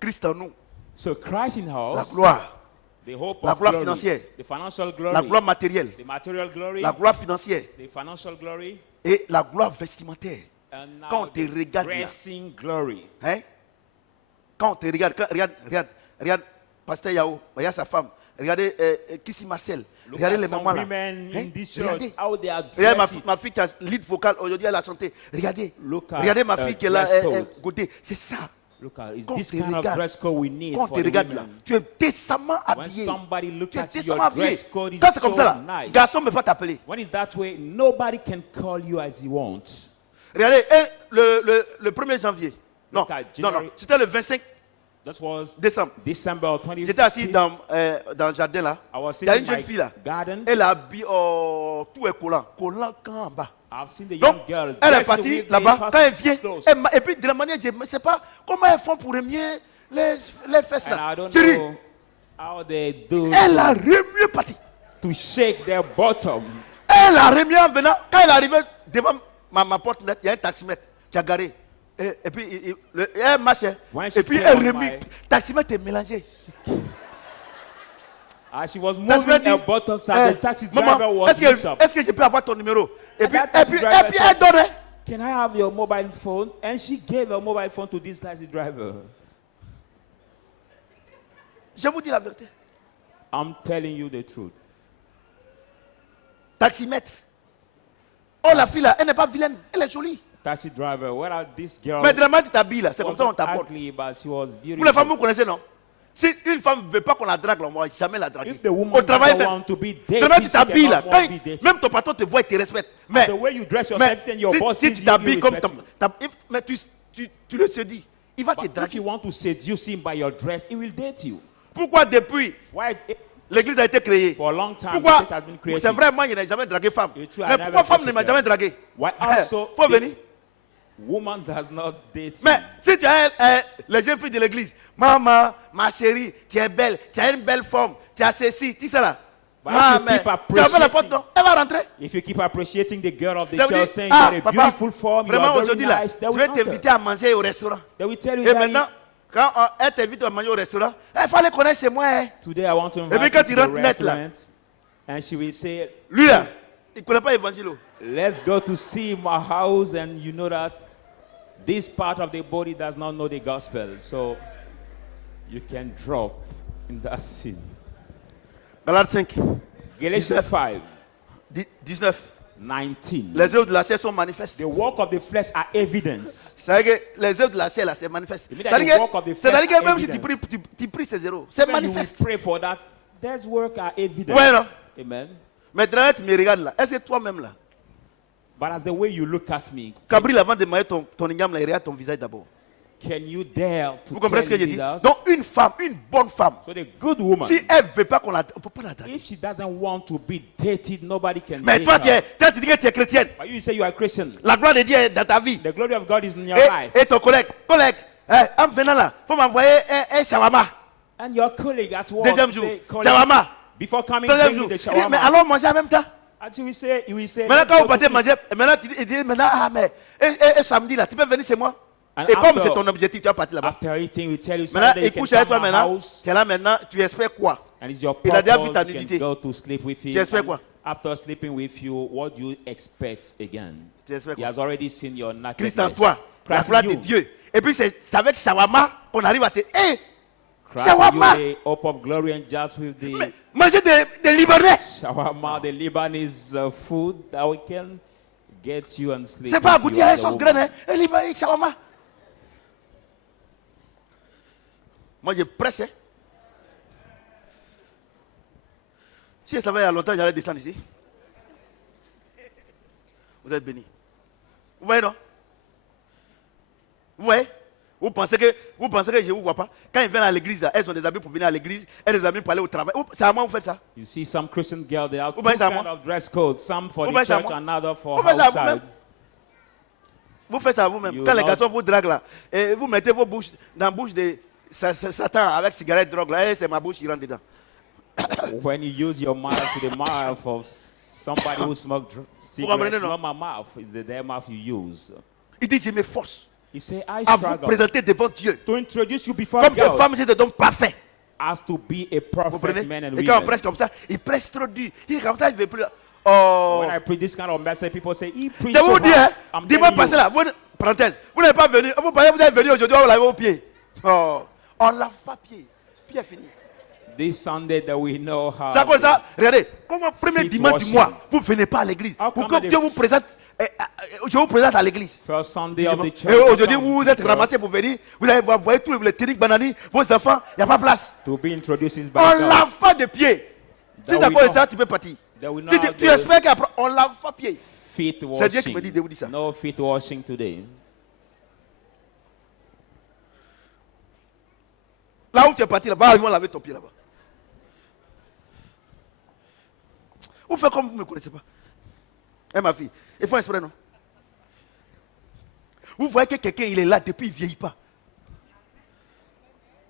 Christ en nous, So Christ in la us, gloire, the hope la of gloire glory, financière, the financial glory, la gloire matérielle, the material glory, la gloire financière the financial glory, et la gloire vestimentaire. and Quand now on te the regarde là, dressing glory. hein? Quand on te regarde, regarde, Pasteur Yao, regarde sa femme, regardez Kissy Marcel, Look regardez at les some mamans là. women in Hein? this church, Regardez. how they are Regardez dressing. ma fille qui a lead vocal, aujourd'hui elle a chanté. Regardez, Look at regardez ma her fille qui est là, dress code. côté. C'est ça. Look at, it's Quand this tu kind of regardes, dress code we need Quand for tu the regardes là, women. tu es décemment When habillé. somebody looks Tu es at you, décemment your habillé. dress code is Quand c'est comme so ça là, nice. garçon ne peut pas t'appeler. When it's that way, nobody can call you as he wants. Regardez, le 1er janvier. Non, Look at non, January. c'était le 25 That was décembre. December 20. J'étais assis dans le jardin là. I was Il y a sitting une in jeune my fille là. garden. Elle a habillé, tout est collant. Collant quand en bas. I've seen the Donc, young girl. elle est dressed partie with là-bas. the Quand elle vient, clothes. et puis de la manière, je ne sais pas comment elles font pour remuer les fesses And I là. don't Je dis, know how they do elle a remué partie. to shake their bottom. Elle a remué en venant. Quand elle est arrivée devant ma porte net, il y a un taximètre qui a garé. Et puis, elle marche. When she Et puis, came elle on remue. my- Taximètre est mélangé. As she was moving Taximètre her dit, buttocks, and the taxi driver maman, was mixed up. est-ce que je peux avoir ton numéro? Et puis, that taxi driver elle said- donne. Can I have your mobile phone? And she gave her mobile phone to this taxi driver. Je vous dis la vérité. I'm telling you the truth. Taximètre. Oh, la fille là, elle n'est pas vilaine. Elle est jolie. Taxi driver, where are this girl? Mais vraiment, tu t'habilles là. C'est comme ça qu'on wasn't t'apporte. ugly, but she was Vous beautiful. les femmes, vous connaissez, non? Si une femme ne veut pas qu'on la drague, là, moi, jamais la drague. If the woman Au travail, doesn't même. want to be Vraiment, dated, tu she t'habilles là. cannot want to be dated. Même ton patron te voit et te respecte. Mais, The way you dress mais yourself and your boss si sees tu you, t'habilles you comme respect you. mais tu le séduis, il va te But if draguer. you want to seduce him by your dress, he will date you. Pourquoi depuis Why? l'église a été créée? For a long time, Pourquoi? the church has been created. C'est vrai, moi, je n'ai jamais dragué femme. It's true, I Mais never pourquoi femme ne dated m'a her. jamais dragué? Why also Faut the venir. woman does not date Mais you? si tu as les jeunes filles de l'église, maman, ma chérie, tu es belle, tu as une belle forme, tu as ceci, tu sais là. But Ah, if you mais keep tu as la porte, appreciating- non? Elle va rentrer. If you keep appreciating the girl of the Ça veut church, dire, saying ah, you are a papa, beautiful form, you vraiment are very aujourd'hui là, nice, they je will vais enter. t'inviter à manger au restaurant. They will tell you Et that maintenant, quand elle t'invite à manger au restaurant, il fallait connaître chez moi. Hein. today I want to puis invite quand you to il the rentre net, là. restaurant, and she will say, Lui là, il ne connaît pas l'évangile. let's go to see my house, and you know that this part of the body does not know the gospel, so you can drop in that sin. Galates 5, Galatians 5, 19. 19. Les œuvres de la chair sont manifestes. The work of the flesh are evidence. C'est-à-dire que les œuvres de la chair là, c'est manifeste. You mean that C'est-à-dire the work of the que, c'est-à-dire flesh que même si are tu pries, evidence. tu pries, c'est zéro. C'est When you will manifeste. pray for that, there's work are evidence. Ouais, non? Amen. Maintenant, tu me regardes là. Est-ce que toi-même là, But as the way you look at me, Gabriel, avant de marier ton igname là, il regarde ton visage d'abord. can you dare to Vous comprenez tell ce que je dis? leaders? Donc, une femme, une bonne femme, So the good woman, si elle ne veut pas on ne peut pas la draguer. if she doesn't want to be dated, nobody can Mais date toi, her. tu dis que tu es chrétienne. But you say you are a Christian. La gloire de Dieu est dans ta vie. The glory of God is in your life. Et ton collègue, en venant là, il faut m'envoyer un shawarma. And your colleague at work Deuxième jour, say, colleague, shawarma. before coming, Troisième bring jour. me the Il dit, mais shawarma. allons manger en même temps. And he will say, Maintenant, let's quand go vous partez to eat. manger, maintenant, il dit, maintenant, ah, mais, et samedi là, tu peux venir chez moi. And Et comme after- c'est ton objectif, tu vas partir là-bas. After eating, we tell you Maintenant, Saturday il you can couche avec toi come my maintenant. house. Tu es là maintenant, tu espères quoi? And it's your Il a déjà purpose, vu ta you can nudité. go to sleep with him. Tu espères And quoi? after sleeping with you, what do you expect again? Tu espères He quoi? has already seen your Christ en nakedness. toi, la Christ gloire in de you. Dieu. Et puis c'est avec shawarma qu'on arrive à te. Hey, Christ in shawarma! you, the hope of glory, and just with the Manger des Libanais. shawarma, the Lebanese food that we can get you and sleep. C'est pas with goûter you à as a sauce woman. graine, hein? Libanais, shawarma. Moi, je presse. Hein. Si je savais il y a longtemps, j'allais descendre ici. Vous êtes bénis. Vous voyez, non? Vous voyez? Vous pensez que je ne vous vois pas? Quand ils viennent à l'église, là, elles ont des habits pour venir à l'église, elles ont des habits pour aller au travail. C'est à moi que vous faites ça? You see some Christian girls, they have two ben, c'est à kind moi. of dress codes. Some for Ou the ben, c'est à church, moi. another for Ou ben, c'est à vous-même. outside. Vous faites ça à vous-même. You Quand les know- garçons vous draguent là, et vous mettez vos bouches dans la bouche de Satan avec cigarette, drogue là, et c'est ma bouche qui rentre dedans. When you use your mouth to the mouth of somebody who smokes cigarettes, comprenez, it's non? not my mouth, it's their mouth you use. Il dit, je m'efforce He said, I à vous struggle présenter devant Dieu to introduce you before comme des God femmes et des hommes parfaits. as to be a Vous perfect comprenez? man and Et quand on woman. prêche comme ça, il prêche trop dur. Il est comme ça, il ne veut plus. Oh, When I preach this kind of message, people say, he preached je so vous dis, hein, hard. I'm dimanche telling passé you. là, parenthèse, vous n'êtes pas venu, vous pensez que vous êtes venu aujourd'hui, on l'a au pied. Oh, on l'a pas pied. Pied est fini. This Sunday that we know how. C'est comme ça, regardez, comme un premier Feet dimanche du washing. mois, vous ne venez pas à l'église. How Pour come que they- Dieu vous présente, je vous présente à l'église. First Sunday of the Et church. aujourd'hui, vous vous êtes ramassés pour venir, vous allez voir, vous voyez tous les techniques banani, vos enfants, il n'y a pas de place. To be introduced by On God. lave pas de pied. Si That c'est à we cause de know- ça, tu peux partir. that we know Tu, how tu to- espères qu'après, on lave pas pied. Feet C'est Dieu qui me dit washing. de vous dire ça. No feet washing today. Là où tu es parti, là-bas, ils vont laver ton pied là-bas. Vous faites comme vous ne me connaissez pas. Eh ma fille, il faut exprès, non? Vous voyez que quelqu'un, il est là depuis, il ne vieillit pas.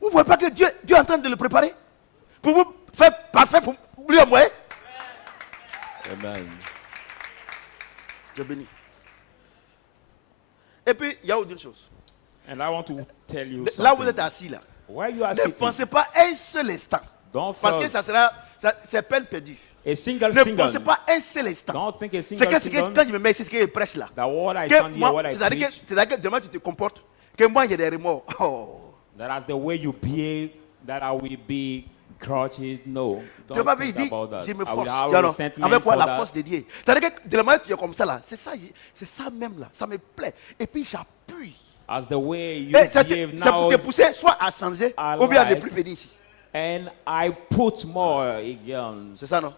Vous ne voyez pas que Dieu est en train de le préparer? Pour vous faire parfait, pour lui envoyer? Amen. Je bénis. Et puis, il y a autre chose. And I want to tell you Là où vous something. êtes assis, là, Where you are ne sitting, pensez pas un seul instant. don't Parce que feel ça sera, c'est peine perdue. a single Ne single. pensez pas un seul instant. Don't think a C'est single que single. quand je me mets ici, c'est ce qu'il prêche là. That what I Que stand here, moi, what I c'est-à-dire preach, que demain tu te comportes, que moi j'ai des remords. Oh. that as the way you behave, that I will be grudges. No, Tu n'as don't pas vu, il think dit, about that. je me I will force. have Tu vois, non? resentment Avec quoi for la that. force de Dieu. C'est-à-dire que de la manière que tu es comme ça là, c'est ça même là, ça me plaît. Et puis j'appuie. As the way you Et c'est behave c'est pour now, te pousser soit à changer I ou bien à ne like. plus venir ici. and I put more again. C'est ça, non?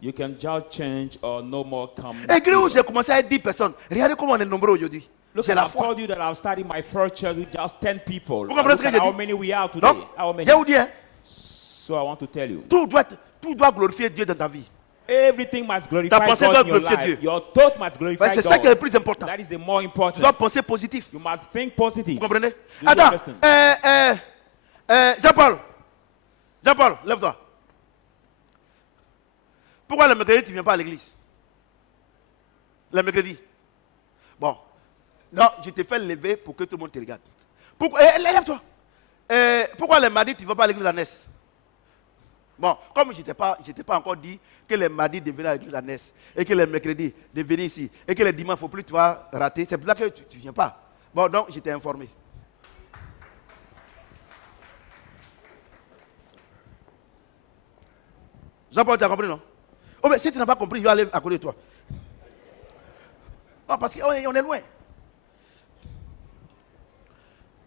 You can just change or no more come. Église où here. j'ai commencé à être 10 personnes. Regardez comment on est nombreux aujourd'hui. Look, J'ai la I've foi. told you that I've started my first church with just 10 people. Vous comprenez Look ce que at j'ai how dit? many we are today. Donc, How many? je vous dis, hein, So I want to tell you. tout doit glorifier Dieu dans ta vie. Everything must glorify Ta pensée God doit in your glorifier life. Dieu. Your thought must glorify Ouais, c'est ça qui est le God. plus important. That is the more Tu important. dois penser positif. You must think positive. Vous comprenez? you Attends, understand? Jean-Paul, lève-toi. Pourquoi le mercredi tu ne viens pas à l'église? Le mercredi. Bon. Non, je te fais lever pour que tout le monde te regarde. Pourquoi, lève-toi. Pourquoi le mardi tu ne vas pas à l'église de la NES? Bon, comme je n'étais pas encore dit que les mardis de venir à l'église de la NES et que les mercredis de venir ici et que les dimanches, il ne faut plus te rater, c'est pour ça que tu ne viens pas. Bon, donc je t'ai informé. Jean-Paul, tu as compris, non? Oh, mais si tu n'as pas compris, je vais aller à côté de toi. Non, parce qu'on est loin.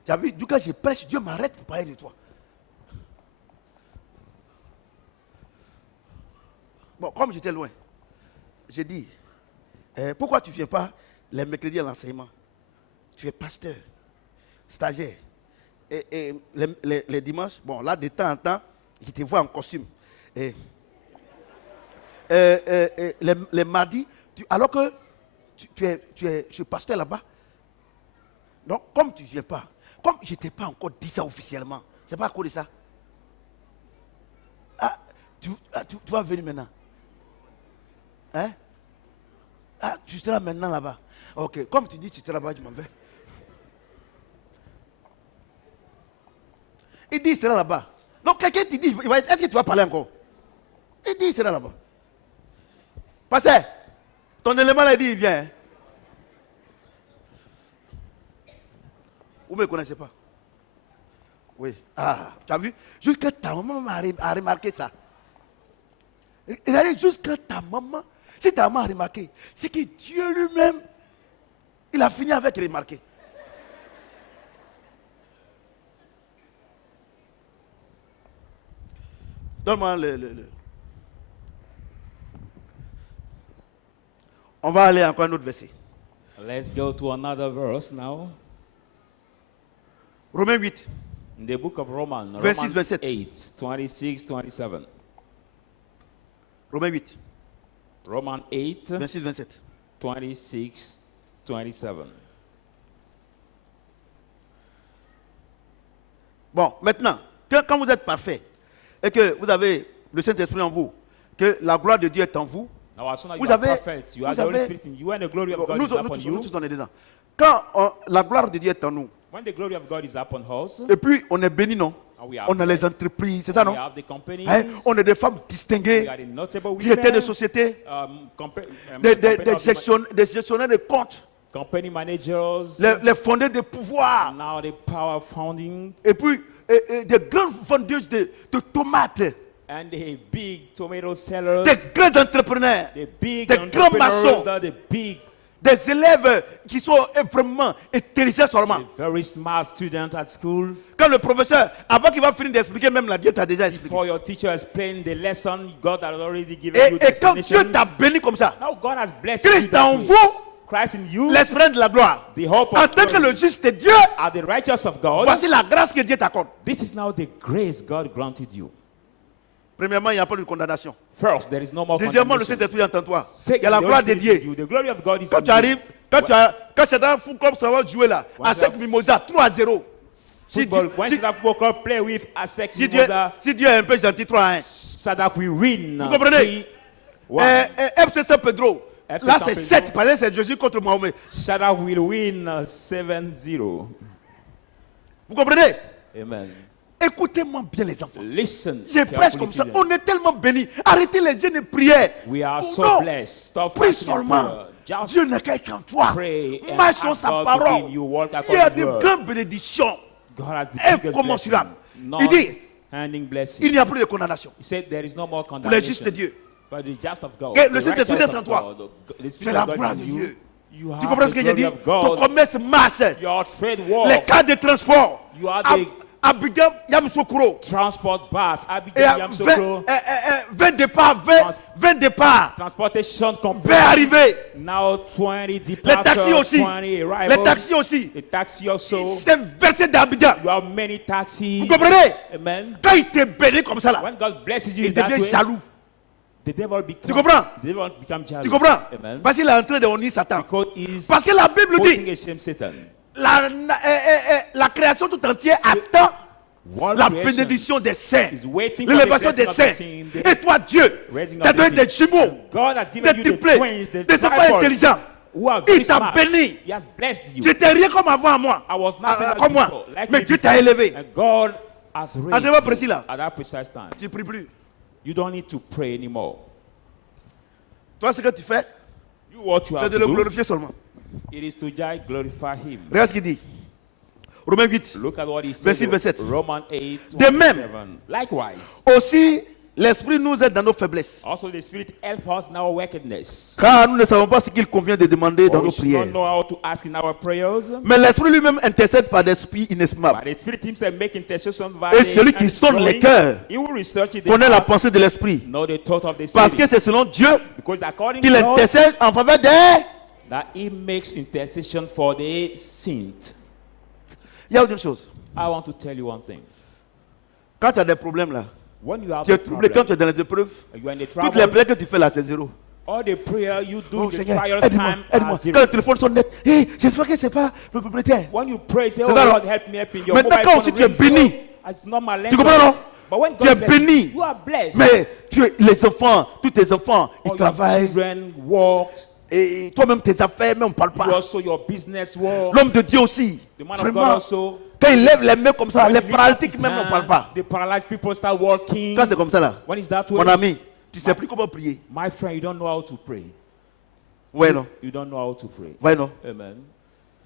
Tu as vu, du coup, je prêche, Dieu m'arrête pour parler de toi. Bon, comme j'étais loin, j'ai dit, pourquoi tu ne viens pas les mercredis à l'enseignement? Tu es pasteur, stagiaire. Et les dimanches, bon, là, de temps en temps, je te vois en costume. Et, les mardis, alors que tu es pasteur là-bas, donc comme tu ne viens pas, comme je ne t'ai pas encore dit ça officiellement, c'est pas à cause de ça. Tu vas venir maintenant. Hein? Tu seras maintenant là-bas. Ok, comme tu dis, tu seras là-bas, je m'en vais. Il dit, il sera là-bas. Donc quelqu'un te dit, est-ce que tu vas parler encore? Il dit, il sera là-bas. Pasteur, ton élément là, il dit, il vient. Hein? Vous ne me connaissez pas? Oui. Ah, tu as vu? Jusqu'à ta maman a remarqué ça. Il a dit, jusqu'à ta maman, si ta maman a remarqué, c'est que Dieu lui-même, il a fini avec remarquer. Donne-moi le. On va aller encore à un autre verset. Let's go to another verse now. Romains 8. In the book of Romans, Verses Romans 27. 8, 26, 27. Romains 8. Romans 8, Verset 27. 26, 27. Bon, maintenant, quand vous êtes parfait et que vous avez le Saint-Esprit en vous, que la gloire de Dieu est en vous, Now, as soon as Vous you are avez- prophet, you vous are the Holy avez- Spirit in you, and the glory of God Nous, is nous upon tous, you. nous tous, on est dedans. Quand la gloire de Dieu est en nous, When the glory of God is upon us, et puis on est béni, non? and we are On a les blessed, entreprises, c'est ça, we non? have the companies, Hein? On est des femmes we distinguées, are the notable directeurs de women, société, company des gestionnaires de comptes, company managers, les fondés de pouvoir, now the power founding, et puis des grandes vendeuses de tomates, and the big tomato sellers, des grands entrepreneurs, the big des grands maçons, entrepreneurs, the big, des élèves qui sont vraiment intelligents seulement. the very smart students at school. Quand le professeur, avant qu'il va finir d'expliquer, même la Dieu t'a déjà expliqué. Before your teacher explained the lesson, God has already given you Et the quand Dieu explanation. t'a béni comme ça, Now God has blessed you Christ that en way. vous, Christ in you, l'esprit de la gloire. the hope En of tant que glory. le juste Dieu, Are the righteous of God. voici la grâce que Dieu t'accorde. This is now the grace God granted you. Premièrement, il n'y a pas de condamnation. First, there is no more Deuxièmement, le condemnation. Saint-Esprit est en toi. Il y Second, a la the gloire Holy de Spirit is in Dieu. you. The glory of God is Quand in tu arrives, you. quand c'est dans un foot club, ça va jouer là, à When 5 mimosas, 3-0. Si Football, Dieu, when si- Sadak football club play with Asek si Dieu, Mimosa, si Dieu est un peu gentil, 3-1. Sadak will win. Vous comprenez? 3-1. FC Saint Pedro, FC là San c'est Pedro. 7, parce que c'est Jésus contre Mahomet. Sadak will win 7-0. Vous comprenez? Amen. Écoutez-moi bien les enfants. Listen. Je presse carefully comme ça. to them. On est tellement bénis. Arrêtez les jeûnes et prières. We are Oh so non. blessed. Stop Prie fasting and seulement. prayer. Just Dieu n'a qu'à être en toi. pray and Marche sur ask sa God to parole. be in you, walk Il y a according de to word. grandes bénédictions. God has the biggest Incommensurables. blessing. Il dit, Non-handing blessing. il n'y a plus de condamnation. He said there is no more Pour les condemnation. justes de Dieu. For the just of God. Et le the Saint-Esprit righteous est en of toi. God, the Spirit C'est la of God gloire in de you. Dieu. You Tu have comprends ce the que j'ai glory dit? of Ton God. commerce marche. Your trade Les walk. cas de transport. You are Ab- the Abidjan, Yamoussoukro. transport bus. Et Abidjan, à Yamsokro. 20 départs, 20 départs. Transportation 20 company. arrivés. Now 20 Les departures. taxis aussi. 20 Les arrivals. taxis aussi. The taxi also. C'est versé d'Abidjan. You have many taxis. Vous comprenez? Amen. Quand il te bénit comme ça là, When God blesses you il in that devient way, jaloux. the devil becomes. Tu comprends? The devil becomes jealous. Tu comprends? Amen. Parce qu'il est en train de honir Satan. Because he's Parce que la Bible putting dit, a shame Satan. la création tout entière attend One la creation bénédiction des saints, is waiting for the l'élévation des blessing of saints. the saints. Et toi, Dieu, Raising t'as of donné the des saints. jumeaux, God has des given you the triplés, twins, the des enfants triplets intelligents. who are very Il t'a smart. béni. He has blessed you. Tu n'étais rien comme avant à moi, I was nothing like comme moi. before, like Mais me Dieu before. t'a élevé. And God has À raised ce moment you précis là, at that precise time. tu ne pries plus. You don't need to pray anymore. Toi, ce que tu fais, You what you c'est have de to le do, glorifier seulement. it is to just glorify Him. Regarde ce qu'il dit. Romains 8. Look at what He Verset said. 27. Romans 8, De même. 27. Likewise, Aussi, l'Esprit nous aide dans nos faiblesses. also the Spirit help us in our wickedness. Car nous ne savons pas ce qu'il convient de demander dans For nos we should prières. not know how to ask in our prayers. Mais l'Esprit lui-même intercède par l'Esprit But inestimable. the Spirit Himself make intercession by Et celui qui sonde les cœurs He will research it. connaît la pensée de l'Esprit. Know the thought of the Parce que Spirit. c'est selon Dieu Because according qu'il to God, intercède en faveur des... that He makes intercession for the saint. Il y a autre chose. I want to tell you one thing. Quand tu as des problèmes là, When you have tu es a troublé, quand tu es problem, dans les épreuves, you are in the toutes les trouble, prières que tu fais là, c'est zéro. all the prayer you do Oh in the Seigneur, trial aide-moi, time aide-moi. are Quand zero. le téléphone sonne net, hey, j'espère que c'est pas le propriétaire. When you pray, say, C'est oh ça, Lord, non? help me, help me. Your Maintenant, mobile quand phone aussi tu es rings, béni, oh, it's not my tu comprends, language. non? But when Tu es God bless béni. you, you are blessed. Mais les enfants, tous tes enfants, ils All your travaillent. children walk. Et toi-même, tes affaires, mais on ne parle You pas. also your business walk. L'homme de Dieu aussi. The man of God Vraiment, also. quand il lève les mains comme ça, When les he lift up paralytiques his même, on ne parle hand, pas. the paralyzed people start walking. Quand c'est comme ça là, When is that way? mon ami, tu ne sais plus comment prier. My friend, you don't know how to pray. Ouais, non? You don't know how to pray. Ouais, non? Amen.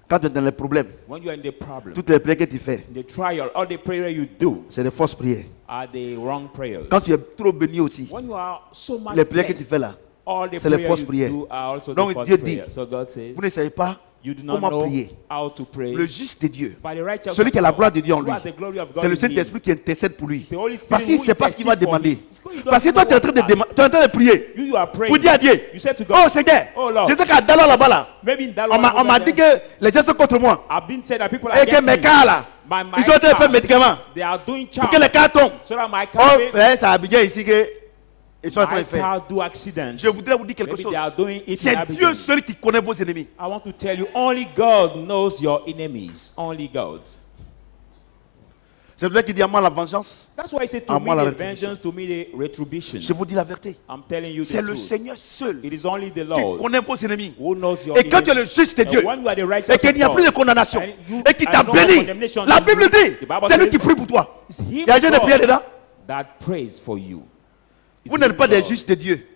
Quand tu es dans les problèmes, When you are in the problem, toutes les prières que tu fais, the trial, all the prayer you do c'est des fausses prières. are the wrong prayers. Quand tu es trop béni aussi, When you are so much les prières que tu blessed, fais là, all the c'est les prayer fausses you prières. do are also Donc, the false Dieu dit, prayers. So God says, vous ne savez pas you do not comment know prier. how to pray. Le juste de Dieu, By the righteous celui qui a la gloire de Dieu en who lui, has the glory of God c'est le in him. Saint-Esprit qui intercède pour lui. The Holy Spirit Parce qu'il ne who sait pas ce qu'il va intercedes for demander. him. Because you don't Parce que toi, know tu es en train what de, to ask. tu es en train de prier. You are praying. Pour dire à Dieu, You said to God, oh Seigneur, oh Lord, je sais qu'à Dallas là-bas là, maybe in that on m'a dit que les gens sont contre moi. I've been said that people are Et que against mes me. cas là, ils sont en train de faire médicaments They are doing pour que les charge cas tombent. so that my Oh, car, ouais, c'est à Abidjan ici que ils sont en train my de faire. car do accidents. Je voudrais vous dire quelque Maybe chose. they are doing it in C'est Abidjan. Dieu seul qui connaît vos ennemis. I want to tell you, only God knows your enemies. Only God. C'est vrai qu'il dit à moi la vengeance. That's why he said À to moi me la the rétribution. vengeance, to me the retribution. Je vous dis la vérité. I'm telling you C'est the le truth. Seigneur seul It is only the qui Lord connaît vos ennemis. who knows your Et quand tu es enemies. le juste de And Dieu, when you are the righteous et qu'il n'y a of plus de God, condamnation, and you- et qu'il t'a and no béni, condemnation la on Bible you, dit, the Bible c'est lui says, qui prie pour toi. it's him, Il y a un jeune de God, prière dedans. that prays for you. It's Vous n'êtes him, pas des God. justes de Dieu.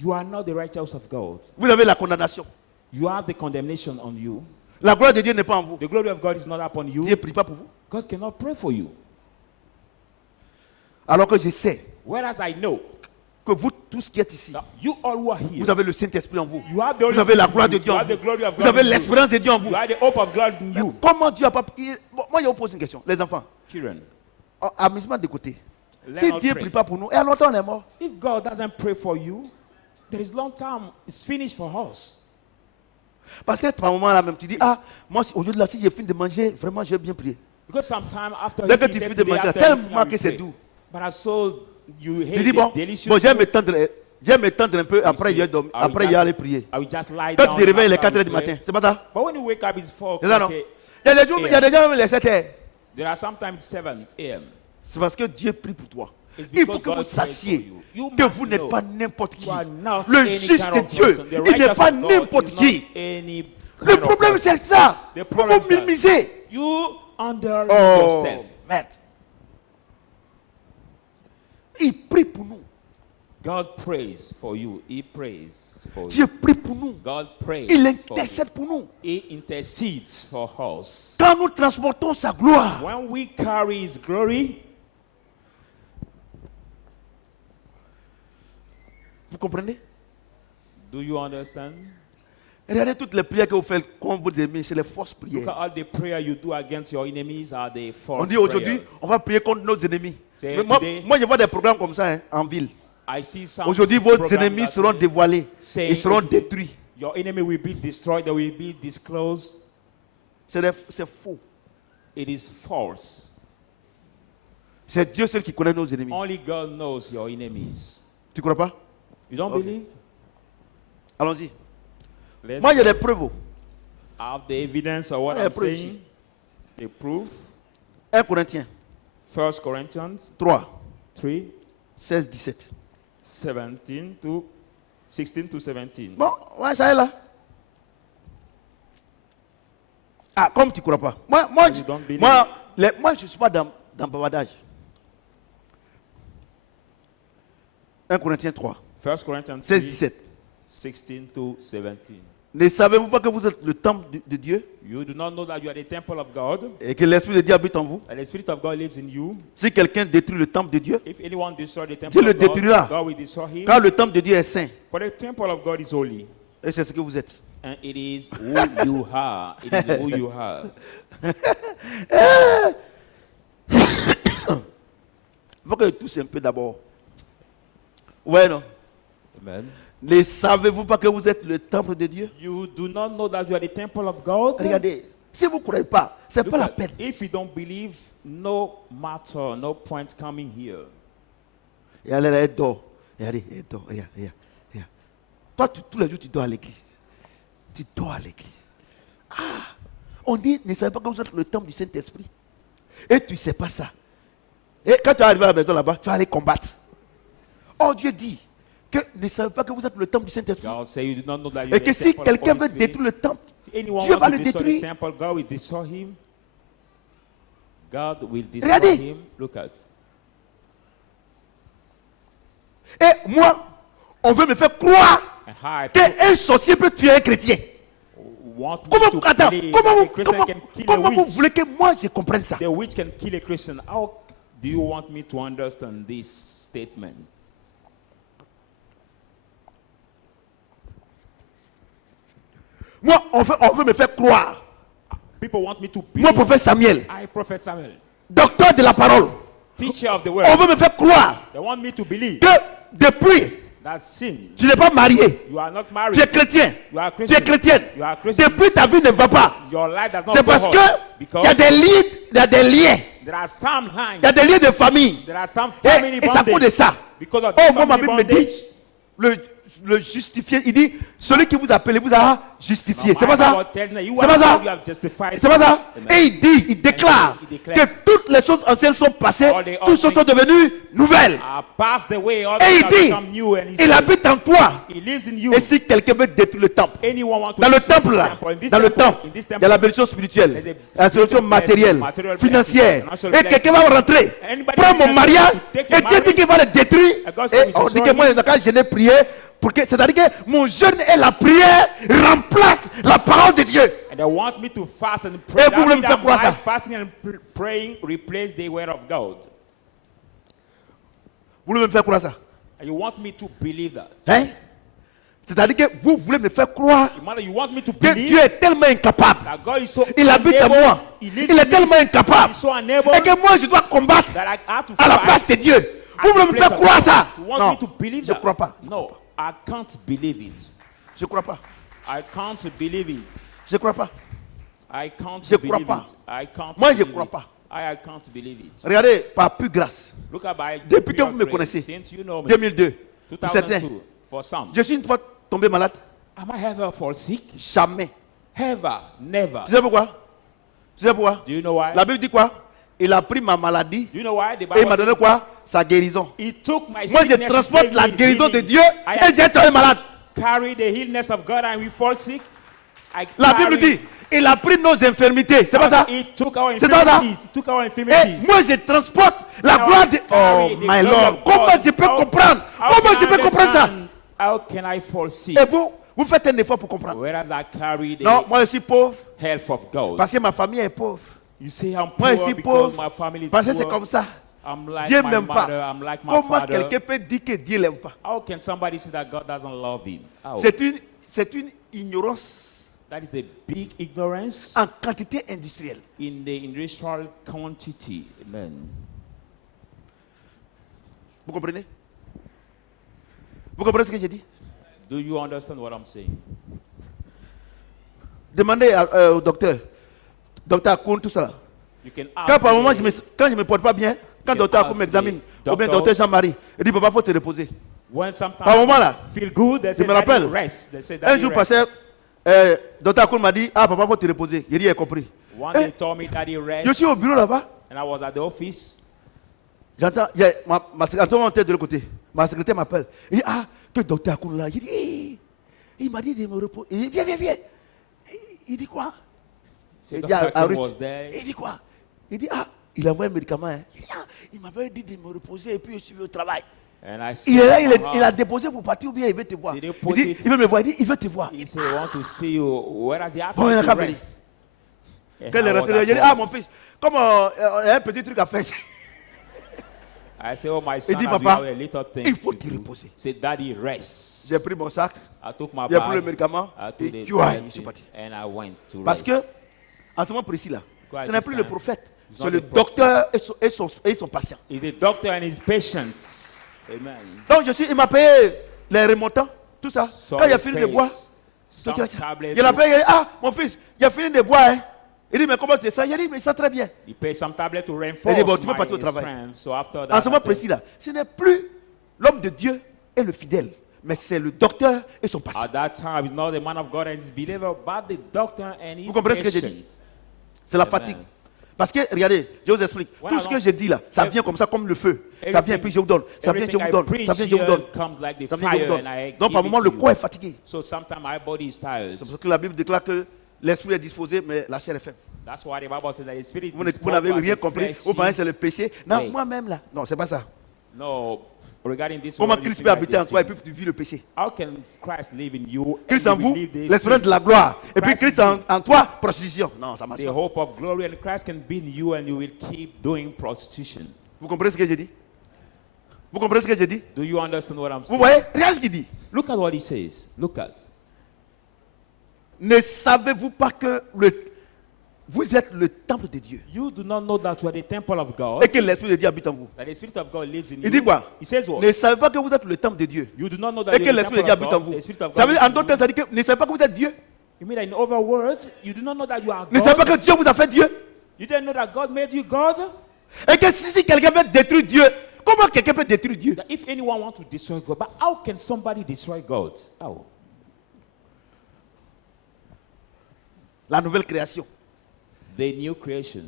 You are not the righteous of God. Vous avez la condamnation. You have the condemnation on you. La gloire de Dieu n'est pas en vous. The glory of God is not upon you. Dieu ne prie pas pour vous. God cannot pray for you. Alors que je sais Whereas I know que vous tous qui êtes ici, that you all who are here, vous avez le Saint-Esprit en vous. you have the Holy Vous avez la Spirit gloire in de you. Dieu You en have the vous. glory of Vous God avez in you. l'espérance de Dieu en vous. You have the hope of God in you. Comment Dieu a pas... Bon, moi, je vous pose une question. Les enfants, Children, amusement de côté. let Si us Dieu ne pray. prie pas pour nous, et à longtemps on est mort. If God doesn't pray for you, there is long time. It's finished for us. Parce que par moment là même, tu dis, ah, moi aujourd'hui là, si j'ai fini de manger, vraiment j'ai bien prié. Because sometime after Dès que you tu eat, finis every de day manger, after tellement eating, I que will c'est pray. doux. But I saw you Tu hate dis, bon, the delicious bon, food. je vais m'étendre un peu, après say, je vais dormir, I will après je vais just- aller prier. I will just lie Quand down tu te réveilles, il est after 4 heures du I pray. matin. C'est pas ça? But when you wake up, it's 4 C'est ça non? o'clock. Il y a des jours, il y a des gens même les 7 heures. There are sometimes 7 a.m. C'est parce que Dieu prie pour toi. It's Il because faut que God vous prays for sachiez you. You que must vous n'êtes know pas n'importe qui. you are not Le any juste kind de of Dieu, person. The il n'est righteous pas of God n'importe is not qui. any Le kind of problème person. c'est ça. The Vous problem vous is that minimisez. You underrate Oh, yourself. merde. Il prie pour nous. God prays for you. He prays for you. Dieu prie pour nous. God prays Il for intercède pour nous. you. He intercedes for us. Quand nous transportons sa gloire, When we carry His glory, vous comprenez? do you understand? Regardez toutes les prières que vous faites contre vos ennemis, c'est les fausses Look prières. at all the prayer you do against your enemies are the false On dit aujourd'hui, prayers. on va prier contre nos ennemis. C'est Mais moi, today- moi, je vois des programmes comme ça hein, en ville. I see some Aujourd'hui, vos programs ennemis that seront say, dévoilés. saying Ils seront if détruits. Your enemy will be destroyed, they will be disclosed. C'est faux. It is false. C'est Dieu seul qui connaît nos ennemis. Only God knows your enemies. Tu ne crois pas? You don't Okay. believe? Allons-y. Let's Moi, il y a des preuves. have the evidence of what Yeah, I'm prove saying. The proof. 1 Corinthiens 1 Corinthians 3, 3, 16, 17. 16 to 17. Bon, ouais, ça est là. Ah, comme tu ne crois pas. Moi, You don't believe. moi, je ne suis pas dans bavardage. 1 Corinthiens 3, 1 Corinthians 16, 3, 17. 16 to 17. Ne savez-vous pas que vous êtes le temple de Dieu You do not know that you are the temple of God, et que l'Esprit de Dieu habite en vous? and the Spirit of God lives in you. Si quelqu'un détruit le temple de Dieu, If anyone destroys the temple Dieu le of God, détruira. God will destroy him. car le temple de Dieu est saint, For the temple of God is holy, et c'est ce que vous êtes. and it is who you are. It is who you are. Il faut que je tousse un peu d'abord. Ouais, non? Amen. Ne savez-vous pas que vous êtes le temple de Dieu? You do not know that you are the temple of God? Regardez, si vous ne croyez pas, ce n'est Look pas la at- peine. If you don't believe, no matter, no point coming here. Et elle dort. Regardez, elle dort. Regarde. Toi, tous les jours, tu dors à l'église. Tu dors à l'église. Ah, on dit, ne savez pas que vous êtes le temple du Saint-Esprit. Et tu ne sais pas ça. Et quand tu arrives à la maison là-bas, tu vas aller combattre. Oh, Dieu dit que ne savez pas que vous êtes le temple du Saint-Esprit. God say you do not know that you Et are que the si temple of quelqu'un Holy veut Spirit. détruire le temple, If anyone Dieu wants va to le destroy détruire. the temple, God will destroy him. God will destroy Regardez. him. Look at. et moi, on veut me faire croire And how I qu'un sorcier peut tuer un chrétien. want me Comment, to attends, believe comment, that vous, a Christian comment, can kill comment a vous witch. voulez que moi je comprenne ça? The witch can kill a Christian. How do you want me to understand this statement? Moi, on veut me faire croire. People want me to Moi, believe. prophète Samuel, I, Prophet Samuel, docteur de la parole, teacher of the on word. veut me faire croire They want me to believe que depuis, that sin. tu n'es pas marié, You are not tu es married. chrétien, You are tu es Christian. chrétienne. You are Christian. Depuis, ta vie ne va pas. Your life does not C'est go parce on. que il Because y a des liens, il y a des liens, there are some il lines. y a des liens de famille. There are some family Et c'est à cause de bondage. ça. Because of Oh, the moi, ma family Bible me dit, bondage. le justifier. Il dit, celui qui vous appelle vous a justifié. Now, C'est pas my ça? Bible tells me, you C'est pas are ça? God, you have justified C'est pas ça? Amen. Et il dit, il déclare Il déclare que toutes les choses anciennes sont passées, All the toutes choses sont old devenues nouvelles. I passed away, all Et things il have dit, become new, and he il said, habite en toi. he lives in you. Et si quelqu'un veut détruire le temple, Anyone want to dans le destroy temple this là, temple, in this dans le temple, temple, in this il y a temple, la bénédiction spirituelle, there's la bénédiction matérielle, material financière. blessing, Et quelqu'un va rentrer, Anybody prend mon can mariage, take et your Dieu dit marriage, qu'il va le détruire. and God Et said, on dit destroy que moi, him. quand je n'ai prié, c'est-à-dire que mon jeûne et la prière remplacent la parole de Dieu. And they want me to fast and pray. Et vous That voulez means me faire that croire my ça? fasting and praying replace the word of God. Vous voulez me faire croire ça? And you want me to believe that? Hein? C'est-à-dire que vous voulez me faire croire You want me to que believe Dieu est tellement incapable. that God is so Il habite en unable, moi. He lives Il in est me, tellement incapable. He's so unable Et que moi, je dois combattre that I have to à la fight place de Dieu. at Vous the voulez me place faire of croire God. ça? You want Non, me to believe je ne that? crois pas. No, I can't believe it. Je ne crois pas. I can't believe it. Je ne crois pas. I can't Je believe crois pas. it. I can't Moi, je believe crois it. pas. I can't believe it. Regardez, par pure grâce, Look at by depuis que pure vous me grace, connaissez, since you know me, 2002, pour certains, 2002, for some. je suis une fois tombé malade. Am I ever fall sick? Jamais. Ever, never. Tu sais pourquoi? Tu sais pourquoi? Do you know why? La Bible dit quoi? Il a pris ma maladie Do you know why? The et il Bible m'a donné says, quoi? Sa guérison. He took my Moi, je sickness, transporte gave la me his guérison de healing. Dieu I et j'ai tombé malade. carry the healness of God and we fall sick. I La Bible carry- dit, il a pris nos infirmités. C'est pas ça? He took our C'est ça, ça? infirmities. He took our Et infirmities. moi, je transporte la Now gloire I de... carry Oh, the my glory Lord. of Comment God. je peux How- comprendre? how Comment can je I peux comprendre ça? understand? How can I fall sick? Et vous faites un effort pour comprendre. Whereas I carry the Non, moi, je suis pauvre health of God. parce que ma famille est pauvre. You see, I'm Moi, je poor suis because pauvre my family is parce que c'est poor. comme ça. I'm like Dieu my m'aime pas. mother. I'm like my Comment father. quelqu'un peut dire que Dieu l'aime pas? How can somebody say that God doesn't love him? How? C'est une ignorance That is a big ignorance en quantité industrielle. in the industrial quantity. Amen. Vous comprenez? Vous comprenez ce que j'ai dit? Do you understand what I'm saying? Demandez au docteur Akoun, tout ça. You can ask Quand par moment, the- quand je ne me porte pas bien, quand can docteur ask Akoun m'examine, the ou bien doctor. docteur Jean-Marie, il dit, papa, il faut te reposer. when sometimes Par moment là, feel good, they say me rappelle. "Daddy, rest." They say un "Daddy, jour rest." passé, docteur Akoun m'a dit, ah papa, il faut te reposer. J'ai dit, il a compris. One Eh, day told me Daddy rest, Je suis au bureau là-bas, and I was at the office. j'entends, il y a ma secrétaire en tête de l'autre côté. Ma secrétaire m'appelle. Il dit, ah, que docteur Akoun là. J'ai dit, il m'a dit de me reposer. Il dit, viens. Il dit quoi? So Il dit, Dr. ah, Akin Rich. was there. Il dit quoi? Il dit, ah, il a envoyé un médicament. Hein. Il dit, ah, il m'avait dit de me reposer et puis je suis au travail. And I said, Il est là, il a "Uh-huh." déposé pour partir ou bien il veut te voir. Did they Il put dit, it- il veut me voir, il dit, il veut te voir. He said, "I want to see you." Whereas he asked Bon, il me a to qu'à venir. rest. And Quand il est I was rentré, at j'ai dit, home. ah mon fils, comme il y a un petit truc à faire. I said, "Oh my son, dit, as you "Papa, have a little thing il faut to te do." reposer. Say, "Daddy, rest." J'ai pris mon sac, I took my j'ai pris le bag, médicament I took et the tu vois, medicine, je suis parti. and I went to Parce rest. que, en ce moment précis là, Quoi, ce n'est this plus le time, prophète, it's c'est not le the prophet. docteur et son patient. He's a doctor and his patients. Amen. Donc il m'a payé les remontants, tout ça. So Quand il a he fini de pays boire, some donc, tablets il a to- payé, il dit, ah mon fils, il a fini de boire. Hein. Il dit, mais comment c'est ça? Il dit, mais ça très bien. He paid some tablets to Il reinforce dit, bon, tu peux my partir au travail. strength. So after that, En ce moment I said, précis là, ce n'est plus l'homme de Dieu et le fidèle, mais c'est le docteur et son patient. at that time, it's not the man of God and his believer, but the doctor and his Vous comprenez ce que j'ai patient. dit? C'est la Amen. fatigue. Parce que, regardez, je vous explique. When Tout I ce don't- que j'ai dit là, ça vient comme ça, comme le feu. Ça vient, puis je vous donne. Ça vient, je Everything vous I donne. preach Ça vient, je vous here donne. comes like the Ça vient, je vous fire, donne. and I Donc, par give moment, it le to corps you. est fatigué. So sometimes my body is tired. C'est pour ça que la Bible déclare que l'esprit est disposé, mais la chair est faible. That's why the Bible says that the spirit Vous is n'avez small, but rien the compris. flesh Vous pensez is- que c'est le péché. Non, Oui. moi-même là. Non, c'est pas ça. No, regarding this Comment world, you Christ think peut like habiter en this toi et thing. puis tu vis le péché? How can Christ live in you and Christ you en vous, will live this l'esprit sin? de la gloire. Et puis Christ Christ in en toi, prostitution. Non, ça marche The pas. hope of glory and Christ can be in you and you will keep doing prostitution. Vous comprenez ce que j'ai dit? Vous comprenez ce que j'ai dit? Do you understand what I'm Vous saying? voyez? Regarde ce qu'il dit. Look at what he says. Look at. Ne savez-vous pas que vous êtes le temple de Dieu You do not know that you are the temple of God, et que l'esprit de Dieu habite en vous? that the Spirit of God lives in Il you. dit quoi? He says what? Ne savez pas que vous êtes le temple de Dieu You do not know that et you que are the l'esprit de temple Dieu of habite en God. vous. The Spirit of Ça God veut dire, lives en in d'autres termes, you. ça dit que ne savez pas que vous êtes Dieu. You mean that in other words, you do not know that you are Ne savez pas God? que Dieu vous a fait Dieu. You didn't know that God made you God? Et que si quelqu'un veut détruire Dieu, comment quelqu'un peut détruire Dieu? That if anyone wants to destroy God, but how can somebody destroy God? How? La nouvelle création. The new creation.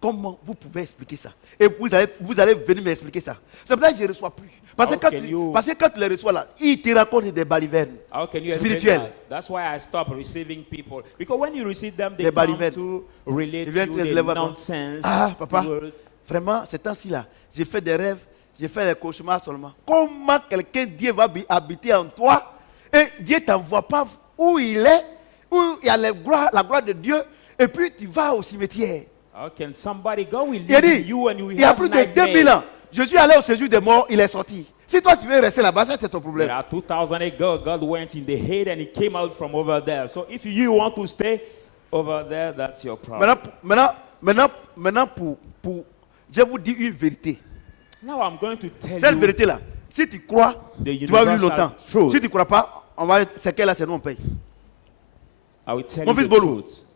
Comment vous pouvez expliquer ça? Et vous allez venir m'expliquer ça. C'est pour ça que je ne reçois plus. Parce que, parce que quand tu les reçois là, ils te racontent des balivernes How can you explain spirituels. that? That's why I stopped receiving people. Because when you receive them, they Des come balivernes. to relate Ils viennent to te the lever. nonsense. Ah, papa, word. vraiment, ces temps-ci là, j'ai fait des rêves, j'ai fait des cauchemars seulement. Comment quelqu'un, Dieu va habiter en toi et Dieu ne t'envoie pas où il est, où il y a la gloire de Dieu, et puis tu vas au cimetière. How can somebody go will Il a live in dit, you and you will il y a have plus de nightmares? 2000 ans, je suis allé au séjour des morts, il est sorti. Si toi tu veux rester là-bas, ça c'est ton problème. There are 2000 ago, God went in the head and he came out from over there. So if you want to stay over there, that's your problem. Maintenant, je vous dis une vérité. Now I'm going to tell Cette you vérité-là, si tu crois, the tu vas vivre universal longtemps. truth. Si tu ne crois pas, c'est quelle là, c'est nous on paye. I will tell Mon you fils the Bolo. truth.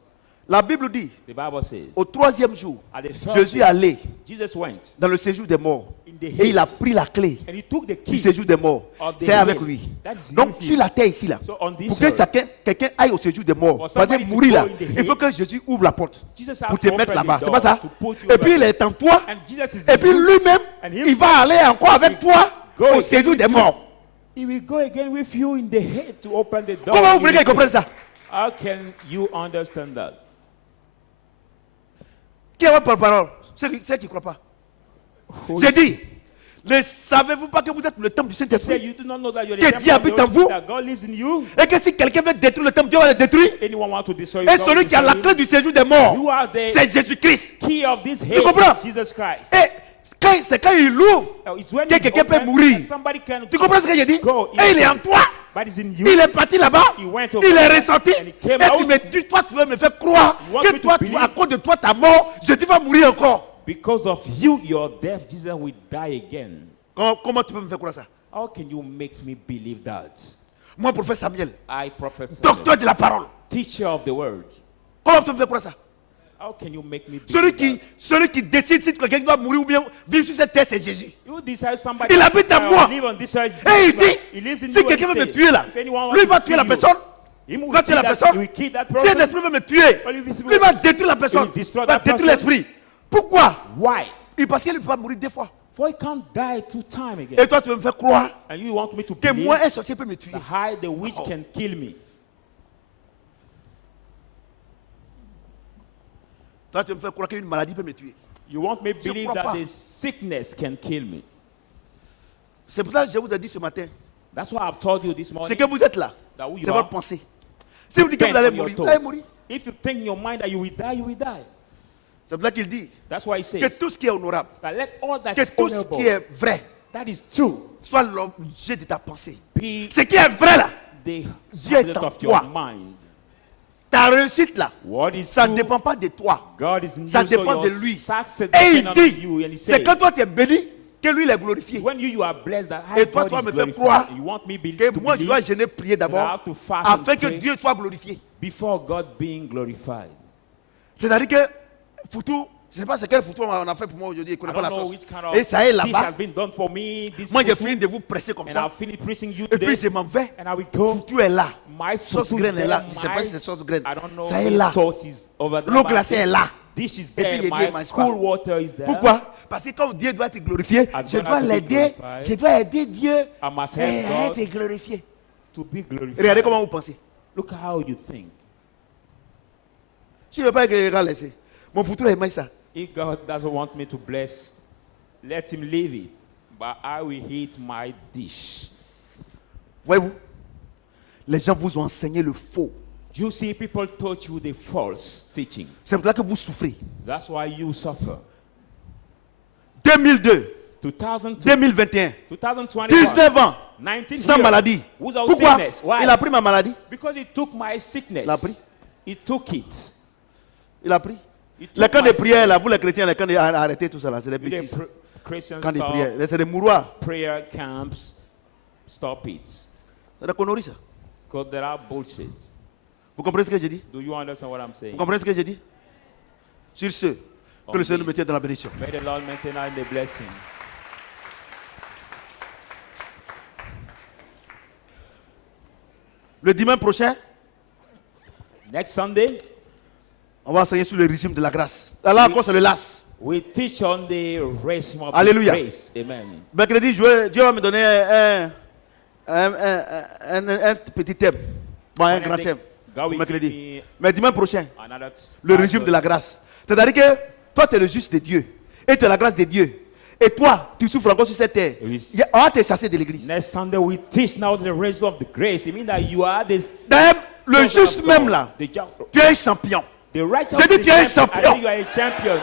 La Bible dit, The Bible says, au troisième jour, at the first Jésus est day, allé Jesus went dans le séjour des morts. in the Et il a Hades pris la clé and he took the du key. séjour des morts. of the C'est avec Hades. lui. That's Donc, with sur him. la terre ici, là, So on this pour que earth, quelqu'un aille au séjour des morts, For c'est-à-dire somebody to mourir là, go in the il faut Hades, que Jésus ouvre la porte Jesus has pour te to mettre open là-bas. the C'est pas door ça? to put you Et puis, over il est en toi. And Jesus is Et in puis, you. lui-même, And il va aller encore avec toi go au again séjour with des you. morts. He will go again with you in the head to open the door. Comment vous voulez qu'il comprenne ça? How can you understand that? Qui a votre parole? Ceux qui ne croient pas. Who J'ai is- dit, ne savez-vous pas que vous êtes le temple du Say Saint-Esprit? you do not know that you're the Que temple Dieu of the habite en Holy vous. Spirit, that God lives in you. Et que si quelqu'un veut détruire le temple, Dieu va le détruire. Anyone want to destroy you? Et God celui will qui a la destroy clé you. du séjour des morts, You are the c'est Jésus-Christ. key of this Tu comprends? head, Jesus Christ. Et c'est quand il ouvre It's when que it's quelqu'un peut open mourir. that somebody can Tu comprends ce que j'ai dit? go Et il est en toi. but it's in you. Il est parti là-bas. He went over Il est there ressorti. and he came Et tu out. me dis, toi, tu veux me faire croire You want que me to toi, believe? à cause de toi, ta mort, Jésus va mourir encore. Because of you, your death, Jesus will die again. Comment tu peux me faire croire ça? How can you make me believe that? Moi, prophète Samuel, I prophesy. docteur de la parole. Teacher of the word. Comment tu peux me faire croire ça? How can you make me Celui believe celui qui décide si quelqu'un doit mourir ou bien vivre sur cette terre, c'est Jésus. that? You decide somebody. Il habite en moi. Live on this earth. Et il dit, He lives in si you and quelqu'un he veut me says, tuer là, if anyone wants lui to va tuer la kill you, personne. he will Va tuer la kill that- personne. he will kill that Si un person. esprit veut me tuer, Or if it's- lui va détruire la personne. He will destroy Va that détruire person. l'esprit. Pourquoi? Why? Et parce qu'il ne peut pas mourir deux fois. For he can't die 2 times again. Et toi, tu veux me faire croire And you want me to que believe moi, un sorcier peut me tuer. that I, the witch, Oh. can kill me. Toi, tu veux me faire croire qu'une maladie peut me tuer. You want me to Je believe crois that pas. the sickness can kill me. C'est pour ça que je vous ai dit ce matin. That's why I've told you this C'est morning. que vous êtes là. That who you C'est are. votre pensée. Si vous dites que vous Depends allez on your mourir, vous thought. allez mourir. If you think in your mind that you will die, you will die. C'est pour ça qu'il dit That's why he que says tout ce qui est honorable, that let all that que is tout ce honorable, qui est vrai, that is true, soit l'objet de ta pensée. be Ce qui est vrai là, the Dieu est subject en of your toi. mind. Ta réussite là, What is ça ne true, dépend pas de toi. God is in Ça you, so dépend your de lui. success Et il depends on dit, you. And he c'est says, quand toi tu es béni que lui il est glorifié. when you are blessed, that I Et toi, God tu vas is me faire glorified. croire You want me Que to moi je dois believe gêner prier that I d'abord have to fast afin and que pray Dieu soit glorifié. before God being glorified. C'est-à-dire que Foutou, je ne sais pas c'est quel Foutou on a fait pour moi aujourd'hui, il ne I connaît pas don't la know chose. which kind of Et ça est this là-bas. has been done for me. This Moi j'ai futu, fini de vous presser comme and ça. I'll finish preaching you Et puis today. je m'en vais. And I will go. Foutu est là. My Sauce futu graine est there, là. Je ne sais pas my- si c'est sauce graine. I don't know Ça est if là. salt is over there. L'eau but glacée est là. This is Et puis there. il dit, My mange cool pas. water is there. Pourquoi? Parce que quand Dieu doit être glorifié, As je God dois has to be l'aider. glorified, Je dois aider Dieu I must à help God être glorifié. to be glorified. Regardez comment vous pensez. Look how you think. Si je ne veux pas que les gars laissent, mon futur est mal ça. If God doesn't want me to bless, let him leave it. But I will eat my dish. Voyez-vous, les gens vous ont enseigné le faux. You see, people taught you the false teaching. C'est pour ça que vous souffrez. That's why you suffer. 2002, 2002, 2021, 2021, 19 ans, 19 sans years, maladie. without Pourquoi? sickness. Why? Il a pris ma maladie. Because he took my sickness. Il a pris. He took it. Il a pris. He took Les camps de my prière, là, vous les chrétiens, les camps de arrêtez tout ça là, c'est des sickness. bêtises. The Christians Camps de stop prière, c'est des mouroirs. prayer camps. Stop it. C'est des conneries ça. Because there are bullshit. Vous comprenez ce que je dis? Do you understand what I'm Vous saying? comprenez ce que je dis? Sur ce, Que le Seigneur nous mette dans la bénédiction. May the Lord maintain us in the blessing. Le dimanche prochain, Next Sunday, on va enseigner sur le régime de la grâce. Là encore, c'est le LAS. we teach on the race of Alléluia. grace. Amen. Mercredi, Dieu va me donner un petit thème. Bon, un grand thème. God will Mercredi. give me Mais dimanche prochain, another le régime de la grâce. C'est-à-dire que toi, tu es le juste de Dieu. Et tu as la grâce de Dieu. Et toi, tu souffres encore sur cette terre. Oui. On va te chasser de l'église. Next Sunday we teach now the race of the grace. It means that you are this. D'ailleurs, le juste même là, tu es un champion. The righteous. J'ai dit, tu es un champion. You are a champion.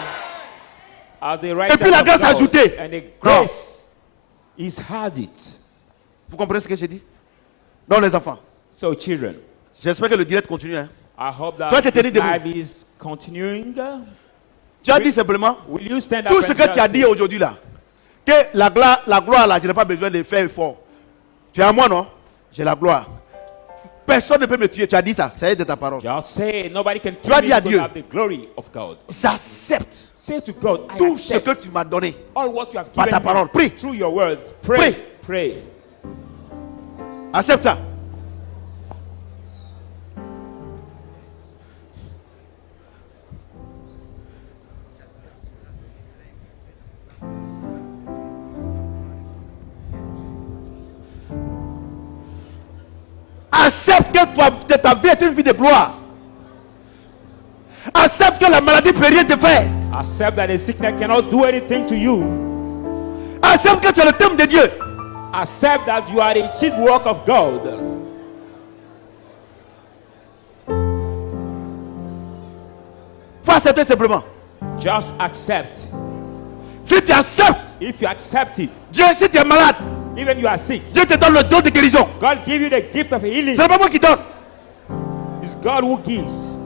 As the Et puis la grâce of God, ajoutée. and the grace is added. Vous comprenez ce que j'ai dit? Non, les enfants. So children, J'espère que le direct continue. Hein. I hope Toi, that tu t'es this tenu life is continuing. Tu as dit simplement, Will you stand tout up ce and que tu as just dit say, aujourd'hui là, que la gloire là, je n'ai pas besoin de faire effort. Tu es à moi, non? J'ai la gloire. Personne ne peut me tuer. Tu as dit ça. Ça y est de ta parole. Just say, nobody can Tu as kill dit à me because Dieu. I have the glory of God. J'accepte Say to God, I tout ce accept que tu m'as donné. all what you have par given ta parole. me Prie. through your words. Pray, Prie. pray. Accepte ça. Accepte que ta vie est une vie de gloire. Accepte que la maladie ne peut rien te faire. Accept that the sickness cannot do anything to you. Accepte que tu es le thème de Dieu. Accept that you are the chief work of God. Faut accepter simplement. Just accept. Si tu acceptes, If you accept it, Dieu, si tu es malade, even you are sick, Dieu te donne le don de guérison. God give you the gift of healing. C'est pas moi qui donne. It's God who gives.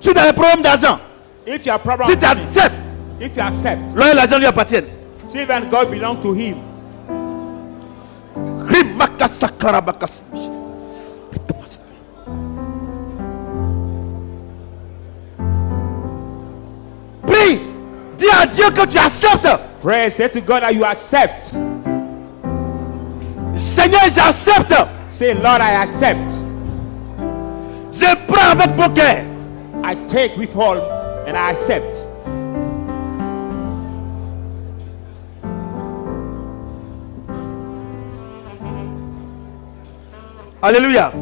Si tu as des problèmes d'argent, If you have problem si with tu money, acceptes, if you accept, l'un et l'argent lui appartiennent. see then God belong to him. Prie, dis à Dieu que tu acceptes. Pray, say to God that you accept. Seigneur, j'accepte. Say, Lord, I accept. Je prends avec mon cœur. I take with all and I accept. Alléluia.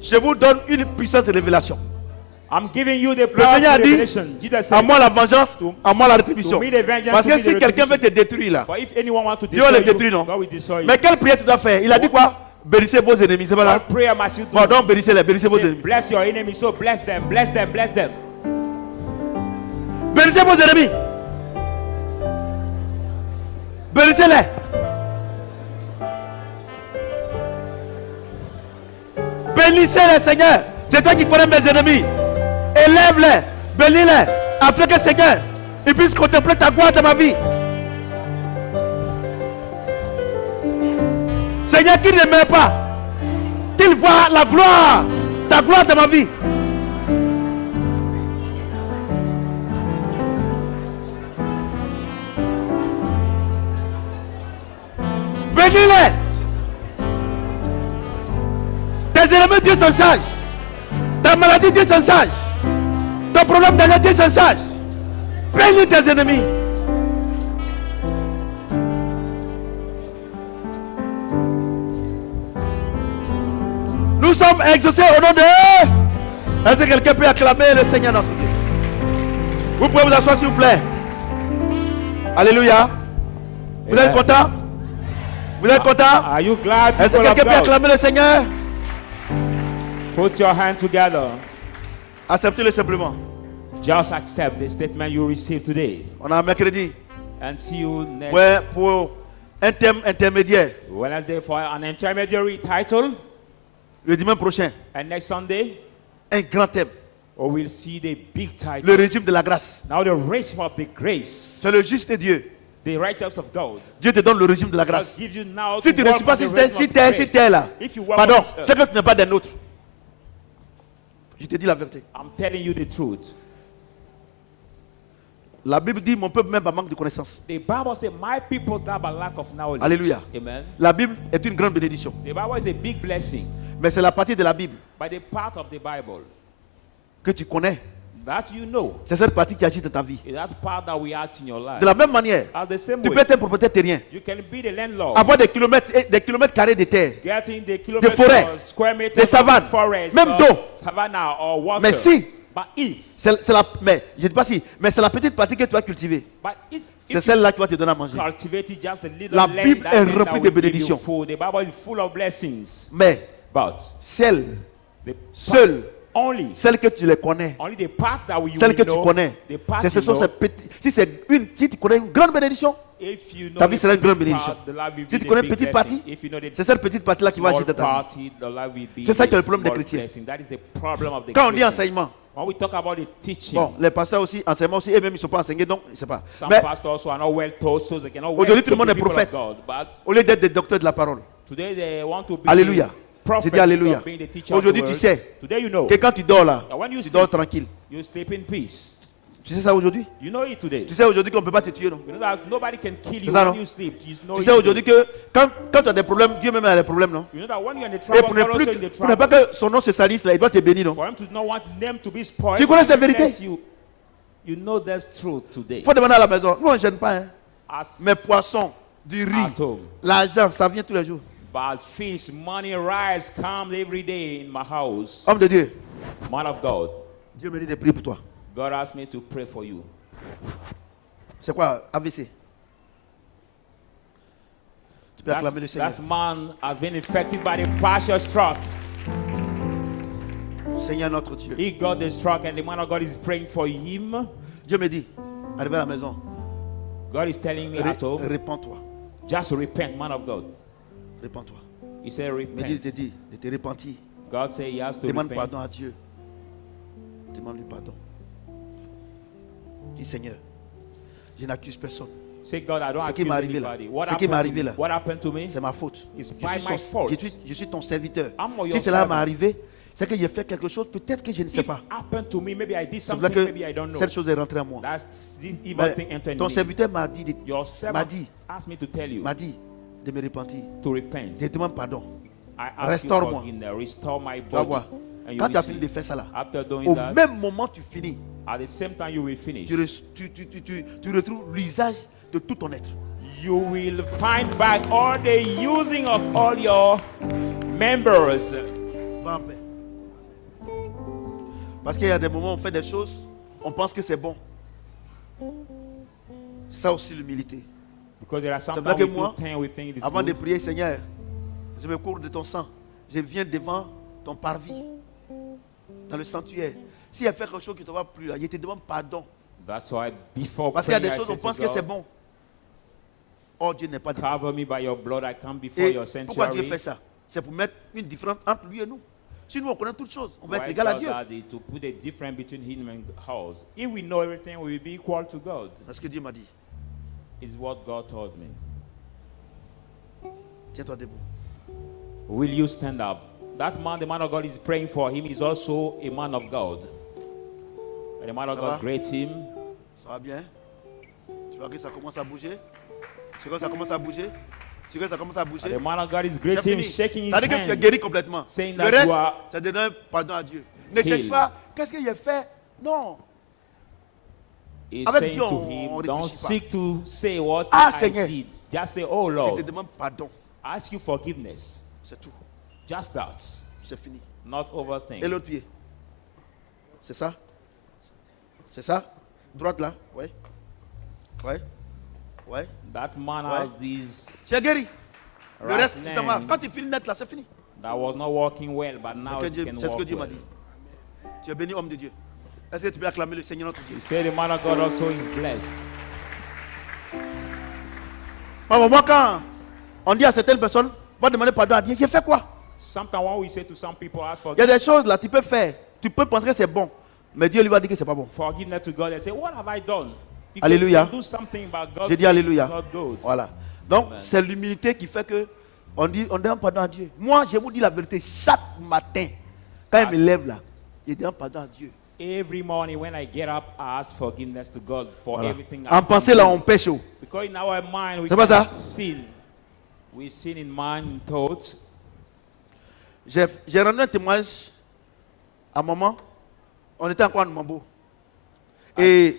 Je vous donne une puissante révélation. I'm giving you the Le power Seigneur a of dit, revelation. Jesus à said, moi la vengeance, à moi la rétribution. to me the vengeance, Parce to que me si the quelqu'un veut retribution. te détruire là, But if anyone wants to Dieu va destroy le détruire, you, non? God will destroy you. Mais quelle prière tu dois faire? Il a dit quoi? Bénissez vos ennemis, c'est pas là? What prayer must you do? Bon, donc bénissez-les, bénissez vos Say, ennemis. bless your enemies, so bless them, bless them, bless them. Bénissez vos ennemis. Bénissez-les. Bénissez-les, Seigneur. C'est toi qui connais mes ennemis. Élève-les, bénis-les, afin que Seigneur, ils puissent contempler ta gloire dans ma vie. Seigneur, qu'il ne m'aime pas, qu'il voit la gloire, ta gloire dans ma vie. Bénis-les. Tes ennemis, Dieu s'en charge. Ta maladie, Dieu s'en charge. Ton problème d'argent, Dieu s'en charge. Bénis tes ennemis. Nous sommes exaucés au nom de... Est-ce que quelqu'un peut acclamer le Seigneur notre Dieu? Vous pouvez vous asseoir s'il vous plaît. Alléluia. Vous êtes content? Vous êtes content? Are you glad, Est-ce que people of quelqu'un peut God? acclamer le Seigneur? Put your hand together. Acceptez-le simplement. Just accept the statement you received today. On a un mercredi. And see you next Ouais, pour un thème intermédiaire. Wednesday for an intermediary title. Le dimanche prochain, And next Sunday, un grand thème. or we'll see the big title. Le régime de la grâce. Now the régime of the grace. C'est le juste de Dieu. The righteous of God. Dieu te donne le régime de la God grâce. gives you now Si to tu ne walk suis pas on the si régime of tu grace. es là, If you walk pardon, on this c'est earth, que tu n'es pas des nôtres. Je te dis la vérité. I'm telling you the truth. La Bible dit mon peuple même par manque de connaissance. The Bible says, my people die by lack of knowledge. Alléluia. Amen. La Bible est une grande bénédiction. The Bible is a big blessing. Mais c'est la partie de la Bible By the part of the Bible que tu connais. that you know, C'est cette partie qui agit dans ta vie. is that part that we act in your life. De la même manière, As the same tu way, peux être un propriétaire terrien. you can be the landlord, Avoir des kilomètres carrés de terre. getting the kilometers, forêts, square meters, des savanes, of forest, même or d'eau. savannah or water. Mais si, But if, mais je ne dis pas si, mais c'est la petite partie que tu vas cultiver. but C'est if you celle-là qui va te donner à manger. cultivate it, just a little La land, Bible that est land remplie that de will give you bénédictions. food. The Bible is full of blessings. Mais But celle the Seule, celle que tu les connais, only the part that you celle que tu know, connais, the part ce you sont know, ces petites. Si tu connais une grande bénédiction, if you know ta vie the sera une grande big bénédiction. part, the life will Si be tu the connais une big petite blessing. partie, If you know the c'est cette petite partie-là qui va agir small dans ta vie. party, the life will be C'est ça qui est le a problème des small chrétiens. blessing. That is the problem of the Quand on dit Christian. enseignement, When we talk about the teaching, bon, les pasteurs aussi, enseignement aussi, eux-mêmes ils ne sont pas enseignés, donc ils ne savent pas. some Mais pastors also are not well taught, so they cannot well aujourd'hui, tout le teach monde the est people of prophète. God. But au lieu d'être des docteurs de la parole, today they want to be Alléluia. prophets J'ai dit Alléluia. instead of being the teacher of the Aujourd'hui, tu word. sais Today you know. que quand tu dors là, That when you tu dors sleep, tranquille. you sleep in peace. Tu sais ça aujourd'hui? You know it today. Tu sais aujourd'hui qu'on ne peut pas te tuer, non? You know that nobody can kill you ça, when non? you sleep. You know Tu it sais aujourd'hui today. que quand tu as des problèmes, Dieu même a des problèmes, non? You know that when you're in the Et trouble, pour ne God also in the pour ne pas trouble. que son nom se salisse là, il doit te bénir, non? For him to not want them to be spoiled. Tu connais cette vérité? unless You know that's truth today. Il faut demander à la maison. Nous, on ne gêne pas, hein? As Mais poissons, du riz, at home. l'argent, ça vient tous les jours. But fish, money, rice comes every day in my house. Homme de Dieu, Man of God, Dieu me dit de prier pour toi. God asked me to pray for you. C'est quoi AVC? Tu peux acclamer le Seigneur. That man has been infected by the partial stroke. Seigneur notre Dieu. He got the stroke and the man of God is praying for him. Dieu me dit, arrivé à la maison, God is telling me at home, répands-toi. just repent, man of God. Répands-toi. He said, Il me repent. dit de te repentir. God said he has to Demande repent. pardon à Dieu. Demande-lui pardon. Dis Seigneur, je n'accuse personne. Say, God, I don't Ce qui m'est accuse arrivé là, anybody. What ce qui m'est happened to arrivé me? là, What happened to me? c'est ma faute. It's by my fault. Je suis ton serviteur. I'm your Si cela servant. m'est arrivé, c'est que j'ai fait quelque chose, peut-être que je ne sais It pas. happened to me. Maybe I did C'est pour ça something. Maybe I que don't know. cette chose est rentrée en moi. That's this evil Mais thing entered ton in me. serviteur m'a dit, Your m'a servant dit, asked me to tell you de me repentir. to repent. Je demande pardon. I ask you Restaure-moi. forgiveness. Restore my Tu vas body. voir. And you Quand will tu as see. fini de faire ça là, After doing au that, même moment tu finis, at the same time you will finish. tu retrouves l'usage de tout ton être. You will find back all the using of all your members. Va en paix. Parce qu'il y a des moments où on fait des choses, on pense que c'est bon. C'est ça aussi l'humilité. Because there are C'est sometimes vrai que we do moi, things we think it's avant de good. prier, Seigneur, je me cours de ton sang. Je viens devant ton parvis, dans le sanctuaire. Si elle fait quelque chose qui ne te va plus, là, je te demande pardon. That's why before Parce qu'il y a praying, des I choses, say on to pense que c'est God, bon. Oh, Dieu n'est pas de cover me by your blood. I come before Et your pourquoi Dieu sanctuary. fait ça? C'est pour mettre une différence entre lui et nous. Si nous, on connaît toutes choses, on va être Why égal à God Dieu. does it? To put a difference between him and us. If we know everything, we will be equal to God. C'est ce que Dieu m'a dit. Is what God told me. Tiens-toi debout. Will you stand up? That man, the man of God is praying for him, is also a man of God. And the man of Ça God va? greets him. Ça va bien? Tu vois que ça commence à bouger? Tu vois que ça commence à bouger? Tu vois que ça commence à And bouger? the man of God is C'est greeting him, fini. shaking his Ça veut dire que tu es hand. guéri complètement. Saying Le that reste, you are c'est de donner pardon à Dieu. Ne cherche healed. pas, qu'est-ce que j'ai fait? Non. He's Avec saying Dieu, to on him, réfléchit don't pas. seek to say what Ah, I Seigneur. did. Just say, oh Je Lord, te demande pardon. ask you forgiveness. C'est tout. Just that. C'est fini. Not overthink. Et l'autre pied? C'est ça? C'est ça? Droite là? Ouais. Ouais. Ouais. That man Ouais. has this Tu es guéri. Le right reste, tu t'en vas. name Quand tu finis net là, c'est fini. that was not working well, but now C'est it can ce que work Dieu m'a well. dit. Tu es béni, homme de Dieu. Est-ce que tu peux acclamer le Seigneur notre Dieu? He said the man of God also is blessed. Moi, quand on dit à certaines personnes, va demander pardon à Dieu, j'ai fait quoi? Sometimes when we say to some people, ask Il y a des choses là, tu peux faire. Tu peux penser que c'est bon. Mais Dieu lui va dire que c'est pas bon. forgiveness to God, they say, what have I done? You Alléluia. can do something, but God J'ai dit said alléluia. it's not good. Voilà. Donc, Amen. c'est l'humilité qui fait que on demande pardon à Dieu. Moi, je vous dis la vérité, chaque matin, quand il me lève là, je demande pardon à Dieu. Every morning when I get up, I ask forgiveness to God for Voilà. everything En I've pensée là, done. on pêche. Oh. Because in our mind we C'est pas ça? can sin. We sin in mind, in thoughts. J'ai rendu un témoignage à maman. On était encore en Mambo. Et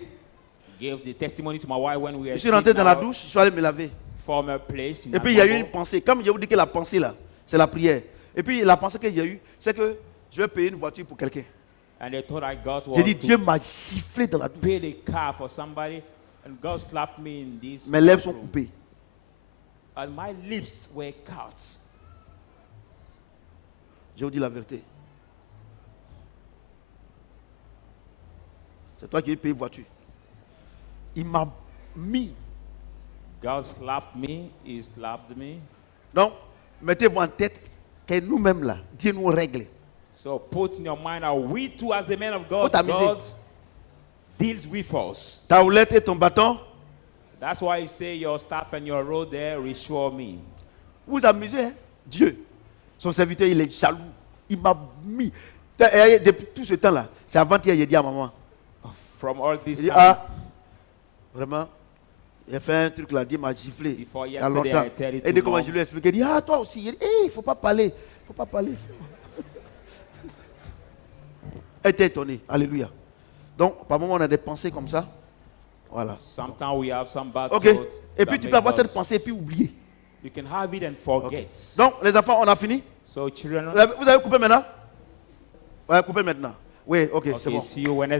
Gave the testimony to my wife when we were je suis rentré still dans la in our douche, je suis allé me laver. former place. In Et puis il y a eu Amabo. une pensée. Comme je vous dis que la pensée là, c'est la prière. Et puis la pensée que j'ai eue, c'est que je vais payer une voiture pour quelqu'un. And the thought I got J'ai was dit, to Dieu m'a sifflé dans la douche. pay the car for somebody, and God slapped me in this. Mes lèvres sont bathroom. coupées. And my lips were cut. Je vous dis la vérité. C'est toi qui veux payer voiture. Il m'a mis. God slapped me. He slapped me. Donc, mettez-vous en tête que nous-mêmes là, Dieu nous règle. So put in your mind that we too, as the men of Faut God, t'amuser. God deals with us. Ta houlette et ton bâton, That's why he say your staff and your rod there restore me. vous amusez, hein? Dieu. Son serviteur, il est jaloux. Il m'a mis. Depuis tout ce temps-là, c'est avant-hier, j'ai dit à maman. From all this Il dit, time, ah, vraiment, il a fait un truc là, Dieu m'a giflé. Before Il y a yesterday, longtemps. I tell it Et to dès comment mom. je lui ai expliqué, il dit, ah, toi aussi. Il dit, il ne faut pas parler. Il ne faut pas parler. Elle était étonnée. Alléluia. Donc, par moment, on a des pensées comme ça. Voilà. sometimes we have some bad Ok. thoughts. Et that puis, tu make peux avoir us- cette pensée et puis oublier. You can have it and forget. Donc, les enfants, on a fini. So children, Vous avez coupé maintenant? Ouais, coupé maintenant. Oui, ok, c'est okay, bon. see you Wednesday.